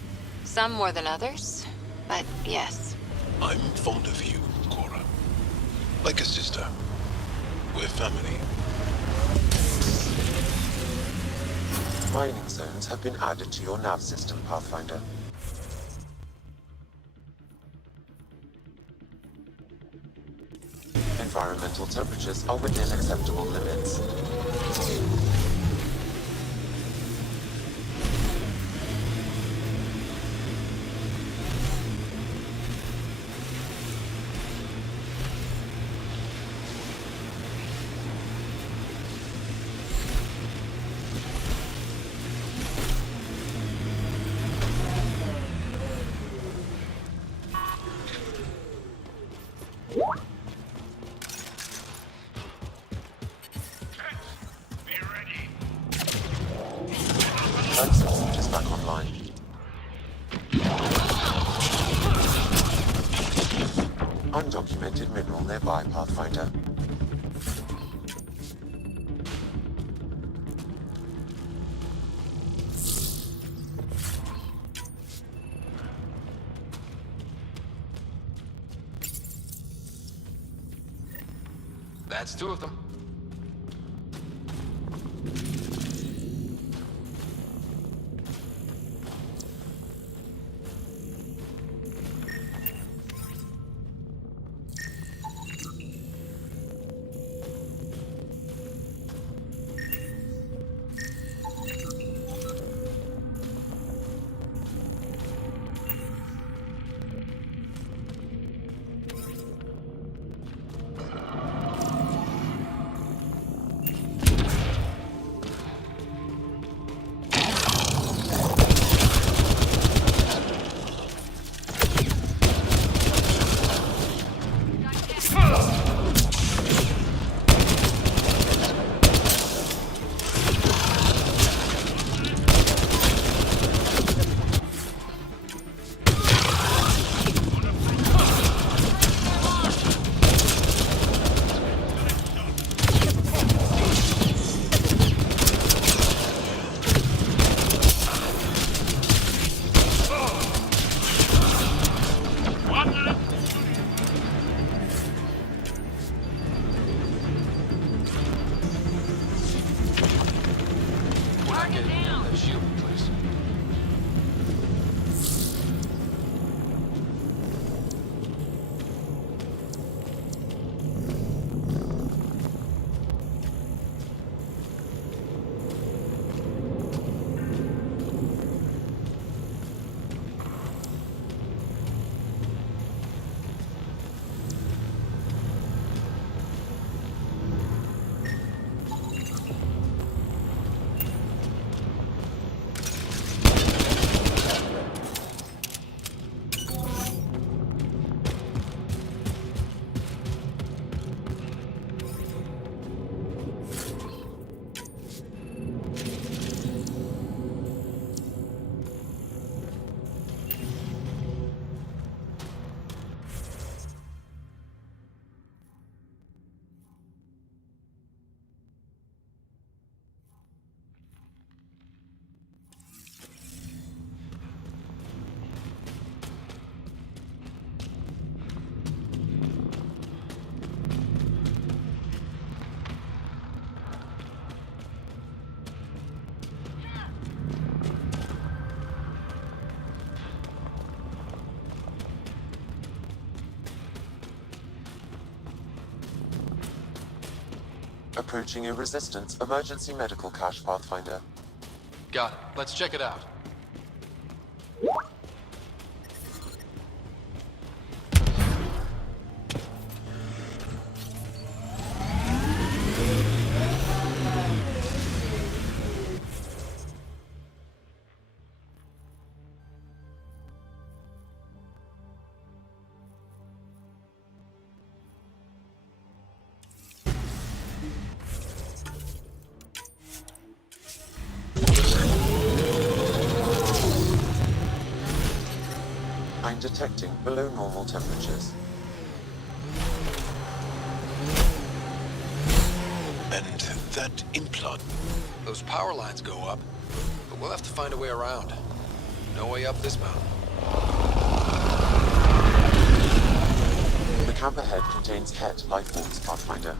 Some more than others, but yes. I'm fond of you, Cora. Like a sister. We're family. Mining zones have been added to your nav system, Pathfinder. Environmental temperatures are within acceptable limits. Transport is back online. Undocumented mineral nearby, Pathfinder. That's two of them. Approaching a resistance emergency medical cache, Pathfinder. Got it. Let's check it out. I'm detecting below normal temperatures. And that implant... Those power lines go up, but we'll have to find a way around. No way up this mountain. The camp ahead contains Ket life forms, Pathfinder.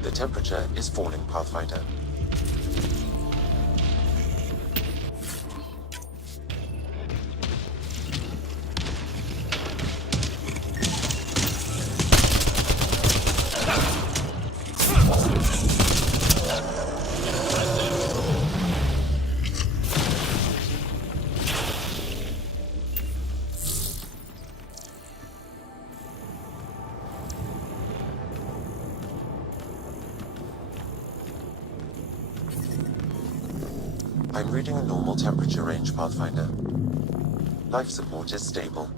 The temperature is falling, Pathfinder. I'm reading a normal temperature range, Pathfinder. Life support is stable.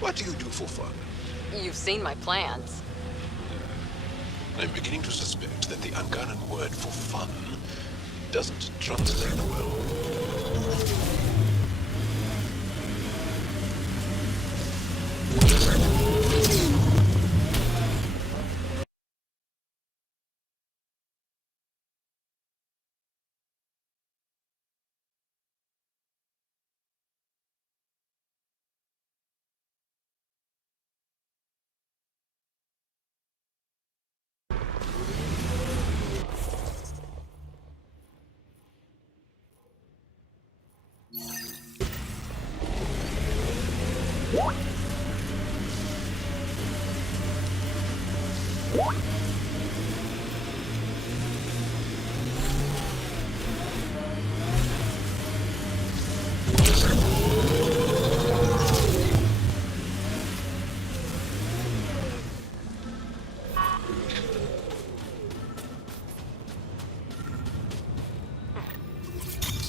What do you do for fun? You've seen my plans. I'm beginning to suspect that the uncommon word for fun doesn't translate well.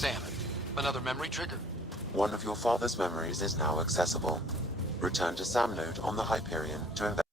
Sam, another memory trigger? One of your father's memories is now accessible. Return to Sam node on the Hyperion to investigate.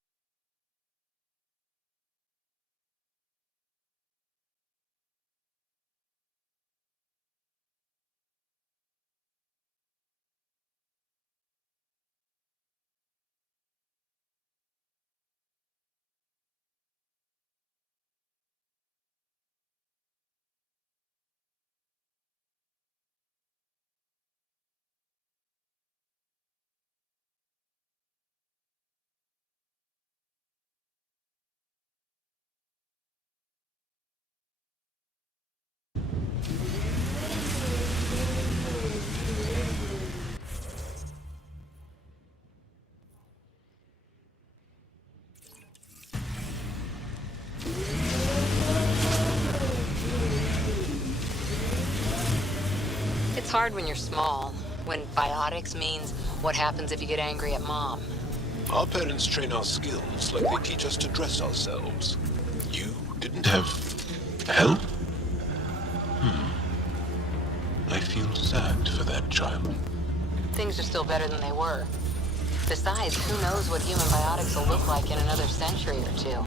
It's hard when you're small. When biotics means what happens if you get angry at mom. Our parents train our skills like they teach us to dress ourselves. You didn't have help? I feel sad for that child. Things are still better than they were. Besides, who knows what human biotics will look like in another century or two.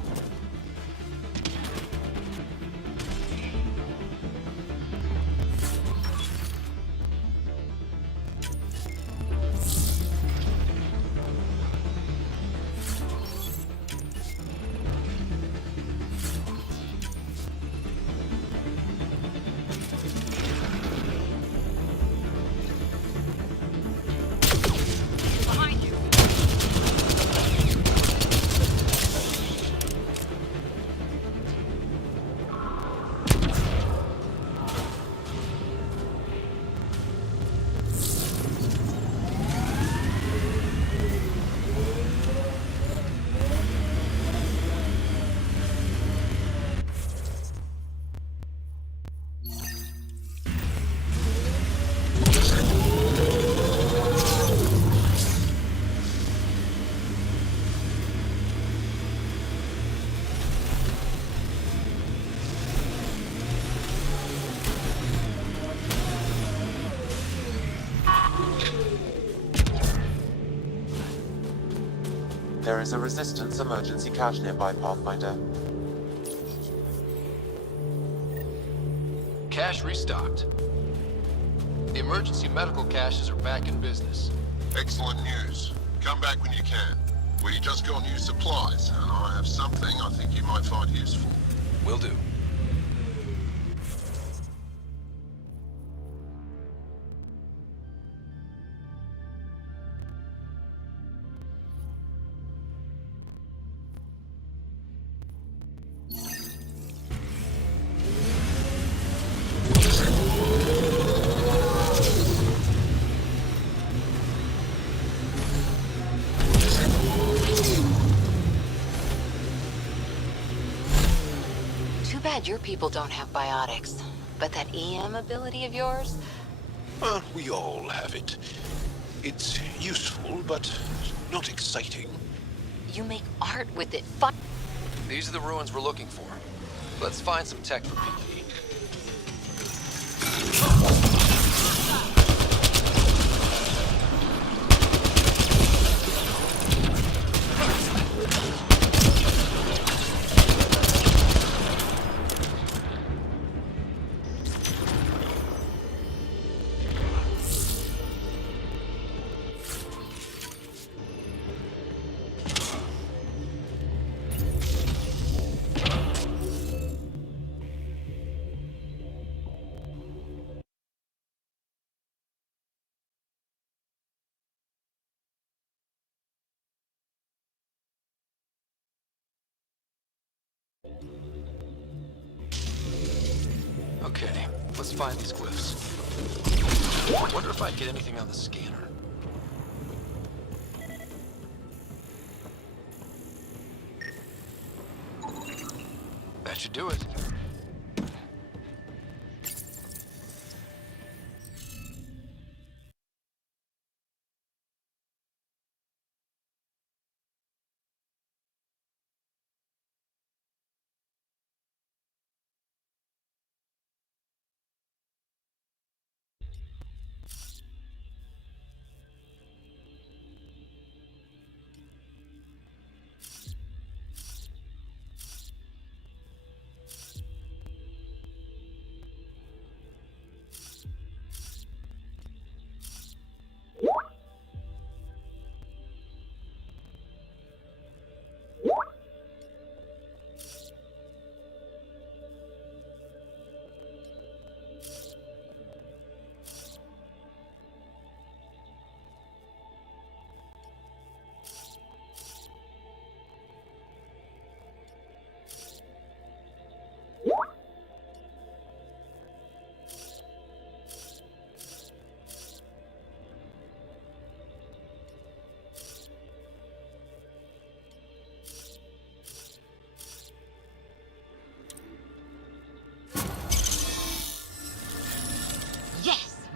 There is a resistance emergency cache nearby, Pathfinder. Cache restocked. The emergency medical caches are back in business. Excellent news. Come back when you can. We just got new supplies, and I have something I think you might find useful. Will do. Too bad your people don't have biotics. But that EM ability of yours? Well, we all have it. It's useful, but not exciting. You make art with it. These are the ruins we're looking for. Let's find some tech for PPE. Okay, let's find these glyphs. I wonder if I get anything on the scanner. That should do it.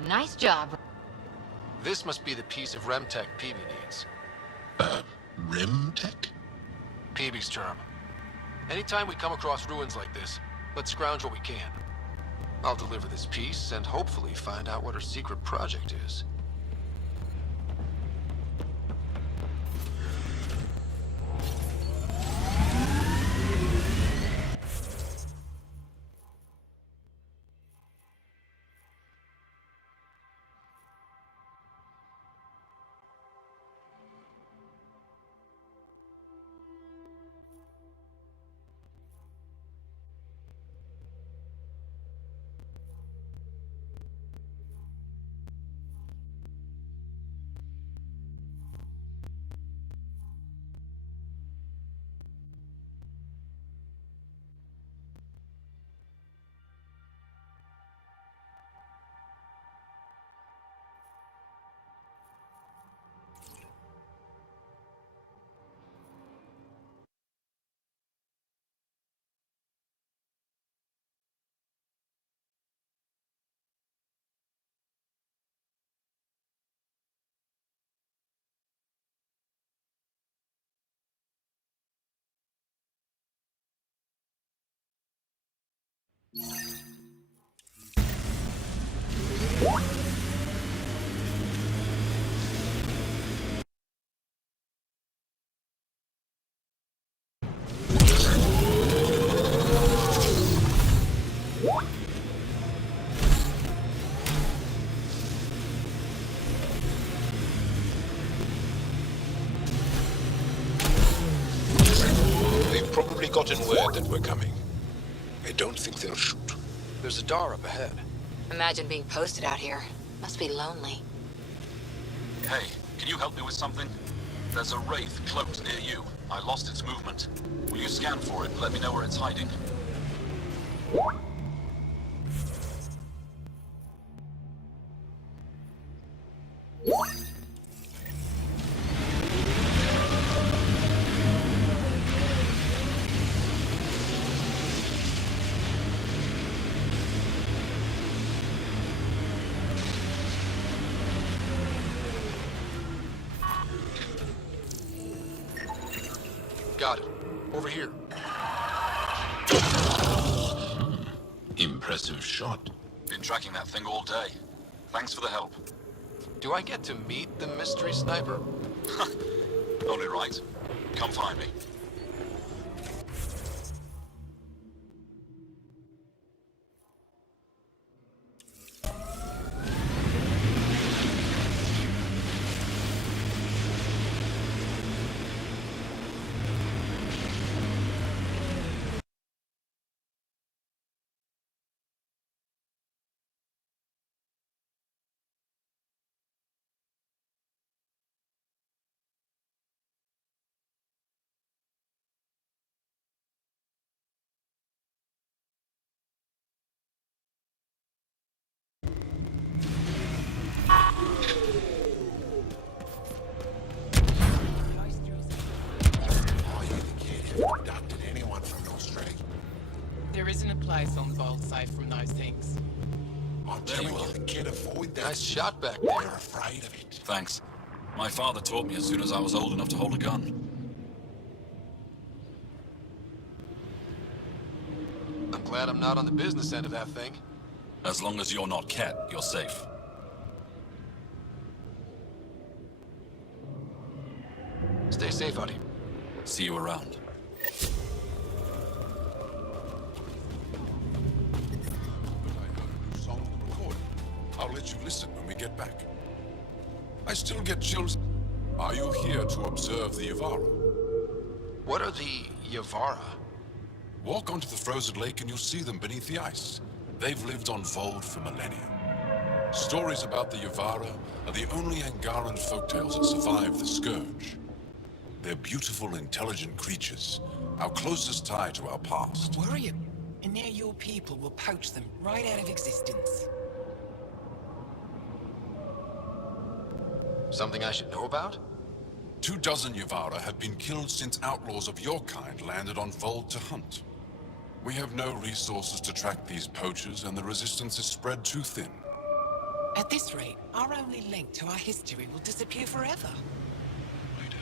Nice job. This must be the piece of Remtech Peavy needs. Remtech? Peavy's term. Anytime we come across ruins like this, let's scrounge what we can. I'll deliver this piece and hopefully find out what her secret project is. They've probably gotten word that we're coming. I don't think they'll shoot. There's a door up ahead. Imagine being posted out here. Must be lonely. Hey, can you help me with something? There's a wraith cloaked near you. I lost its movement. Will you scan for it and let me know where it's hiding? Got it. Over here. Impressive shot. Been tracking that thing all day. Thanks for the help. Do I get to meet the mystery sniper? Only right. Come find me. Abducted anyone from Australia? There isn't a place on Vault safe from those things. I'm telling you, the kid avoid that. Nice shot back They're there. afraid of it. Thanks. My father taught me as soon as I was old enough to hold a gun. I'm glad I'm not on the business end of that thing. As long as you're not Cat, you're safe. Stay safe out here. See you around. Song on the recording. I'll let you listen when we get back. I still get chills. Are you here to observe the Yavara? What are the Yavara? Walk onto the frozen lake and you'll see them beneath the ice. They've lived on Vold for millennia. Stories about the Yavara are the only Angaran folktales that survive the Scourge. They're beautiful, intelligent creatures, our closest tie to our past. Where are you? And now your people will poach them right out of existence. Something I should know about? 24 Yavara have been killed since outlaws of your kind landed on Vold to hunt. We have no resources to track these poachers, and the resistance is spread too thin. At this rate, our only link to our history will disappear forever. Ryder,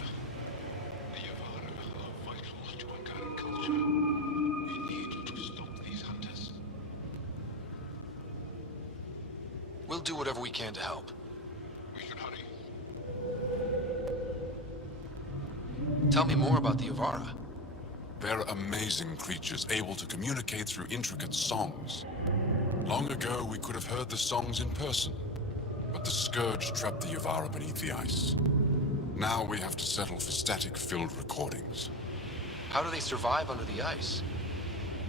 the Yavara are vital to our current culture. We need to stop these hunters. We'll do whatever we can to help. We should hurry. Tell me more about the Yavara. They're amazing creatures, able to communicate through intricate songs. Long ago, we could have heard the songs in person, but the Scourge trapped the Yavara beneath the ice. Now we have to settle for static-filled recordings. How do they survive under the ice?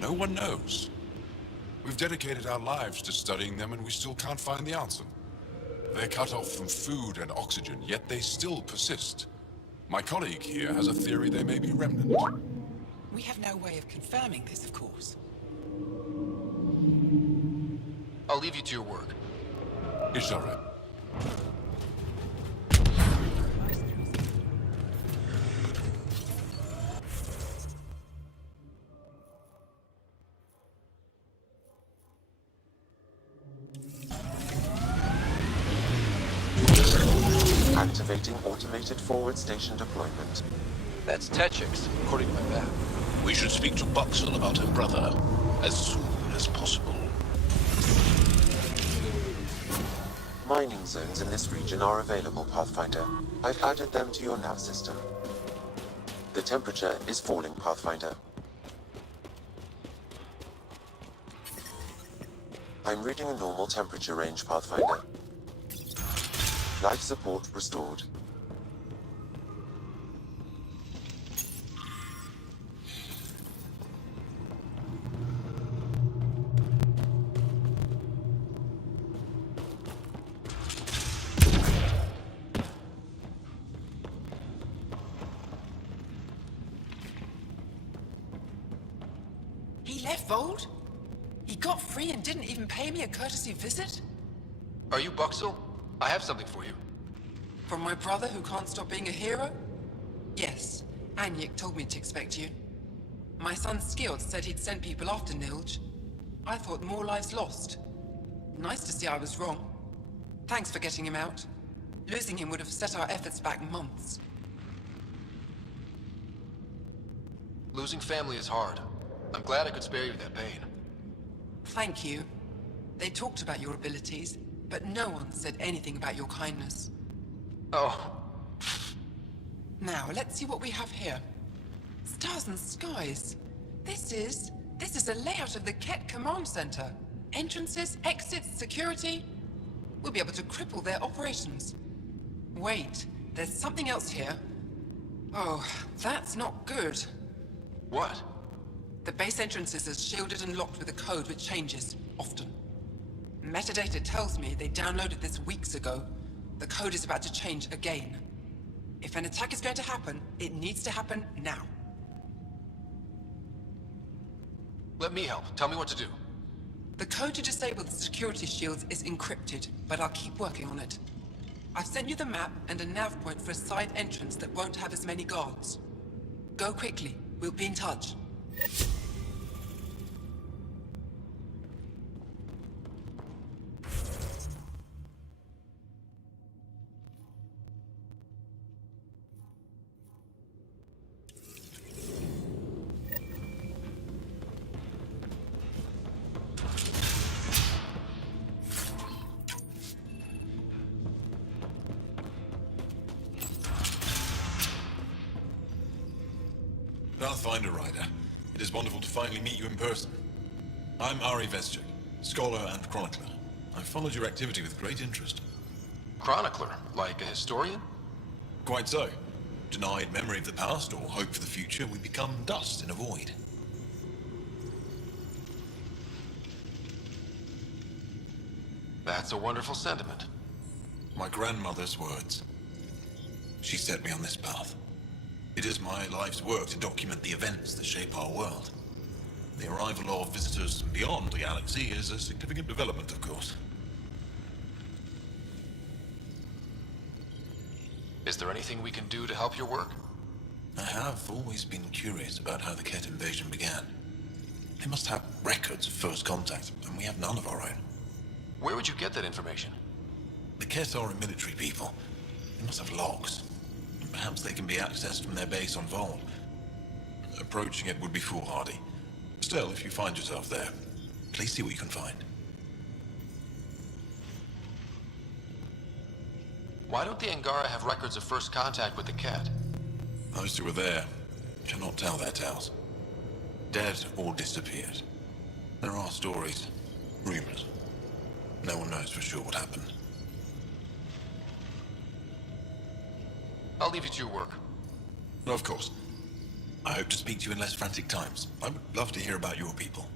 No one knows. We've dedicated our lives to studying them, and we still can't find the answer. They're cut off from food and oxygen, yet they still persist. My colleague here has a theory they may be remnant. We have no way of confirming this, of course. I'll leave you to your work. Ishara. Activating automated forward station deployment. That's Techix, according to my map. We should speak to Buxel about her brother as soon as possible. Mining zones in this region are available, Pathfinder. I've added them to your nav system. The temperature is falling, Pathfinder. I'm reading a normal temperature range, Pathfinder. Life support restored. He left Vold? He got free and didn't even pay me a courtesy visit? Are you Buxel? I have something for you. From my brother who can't stop being a hero? Yes, Anyek told me to expect you. My son Skjord said he'd send people after Nilj. I thought more lives lost. Nice to see I was wrong. Thanks for getting him out. Losing him would have set our efforts back months. Losing family is hard. I'm glad I could spare you that pain. Thank you. They talked about your abilities, but no one said anything about your kindness. Oh. Now, let's see what we have here. Stars and skies. This is a layout of the Ket Command Center. Entrances, exits, security. We'll be able to cripple their operations. Wait, there's something else here. Oh, that's not good. What? The base entrances are shielded and locked with a code which changes, often. Metadata tells me they downloaded this weeks ago. The code is about to change again. If an attack is going to happen, it needs to happen now. Let me help. Tell me what to do. The code to disable the security shields is encrypted, but I'll keep working on it. I've sent you the map and a nav point for a side entrance that won't have as many guards. Go quickly. We'll be in touch. Pathfinder Rider, it is wonderful to finally meet you in person. I'm Ari Vestchik, scholar and chronicler. I've followed your activity with great interest. Chronicler? Like a historian? Quite so. Denied memory of the past or hope for the future, we become dust in a void. That's a wonderful sentiment. My grandmother's words. She set me on this path. It is my life's work to document the events that shape our world. The arrival of visitors from beyond the galaxy is a significant development, of course. Is there anything we can do to help your work? I have always been curious about how the Ket invasion began. They must have records of first contact, and we have none of our own. Where would you get that information? The Kett are a military people. They must have logs. Perhaps they can be accessed from their base on Vol. Approaching it would be foolhardy. Still, if you find yourself there, please see what you can find. Why don't the Angara have records of first contact with the Kett? Those who were there cannot tell their tales. Dead or disappeared. There are stories, rumors. No one knows for sure what happened. I'll leave you to your work. Of course. I hope to speak to you in less frantic times. I would love to hear about your people.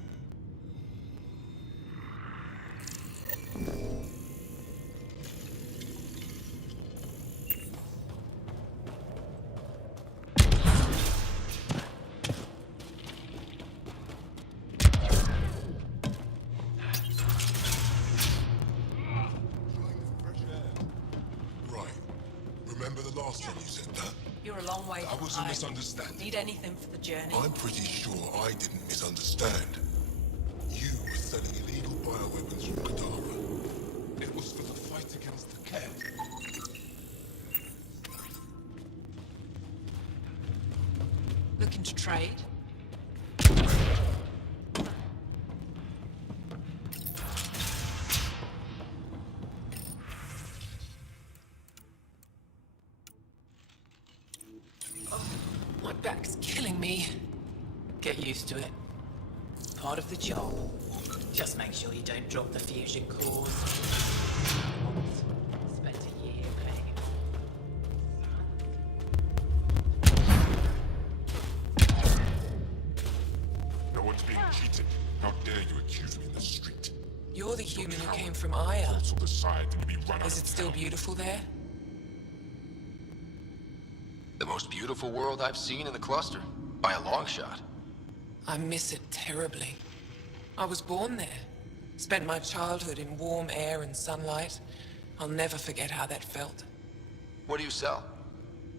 Remember the last time you said that? You're a long way That from was a home. misunderstanding. Need anything for the journey? I'm pretty sure I didn't misunderstand. You were selling illegal bioweapons from Kadara. It was for the fight against the Kett. Looking to trade? My back's killing me. Get used to it. Part of the job. Just make sure you don't drop the fusion cores. Spent a year paying it. No one's being cheated. How dare you accuse me in the street? You're the human who came from Aya. Also decide that you'll be run out Is of it still town. beautiful there? The most beautiful world I've seen in the cluster. By a long shot. I miss it terribly. I was born there. Spent my childhood in warm air and sunlight. I'll never forget how that felt. What do you sell?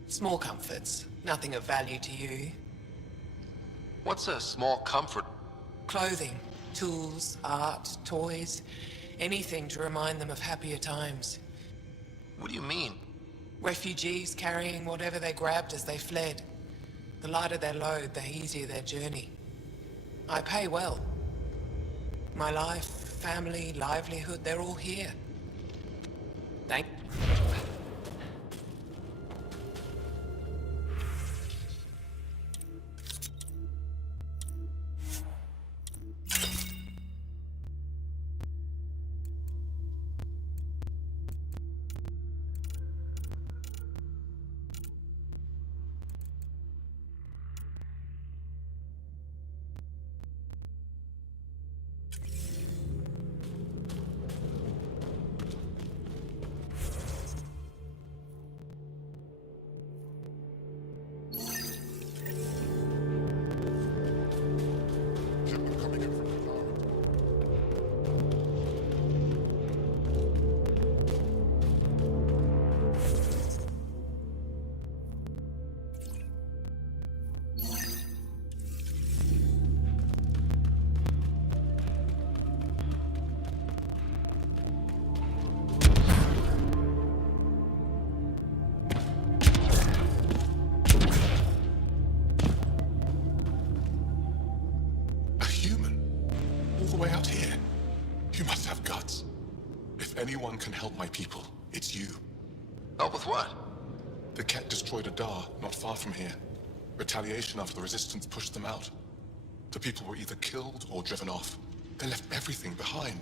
Small comforts. Nothing of value to you. What's a small comfort? Clothing, tools, art, toys. Anything to remind them of happier times. What do you mean? Refugees carrying whatever they grabbed as they fled. The lighter their load, the easier their journey. I pay well. My life, family, livelihood, they're all here. Thank... anyone can help my people, it's you. Help with what? The Kett destroyed a Dar not far from here. Retaliation after the Resistance pushed them out. The people were either killed or driven off. They left everything behind.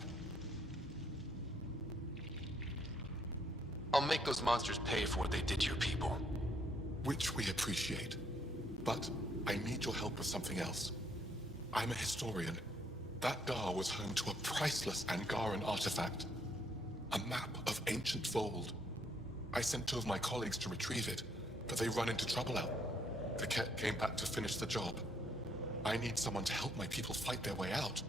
I'll make those monsters pay for what they did to your people. Which we appreciate. But I need your help with something else. I'm a historian. That Dar was home to a priceless Angaran artifact. A map of ancient Vold. I sent 2 of my colleagues to retrieve it, but they run into trouble out. The Kett came back to finish the job. I need someone to help my people fight their way out.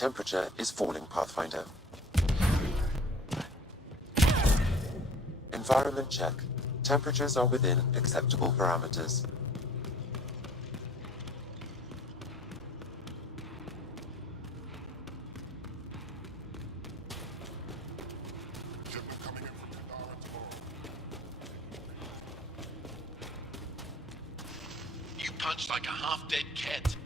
temperature is falling, Pathfinder. Environment check. Temperatures are within acceptable parameters. You punched like a half-dead cat.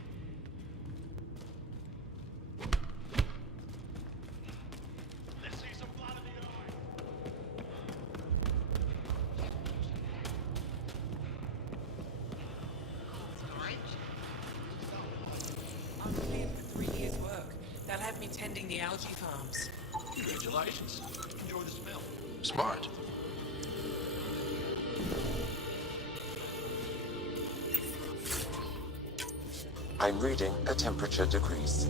I'm cleared for 3 years' work. They'll have me tending the algae farms. Congratulations. Enjoy the smell. Smart. I'm reading a temperature decrease.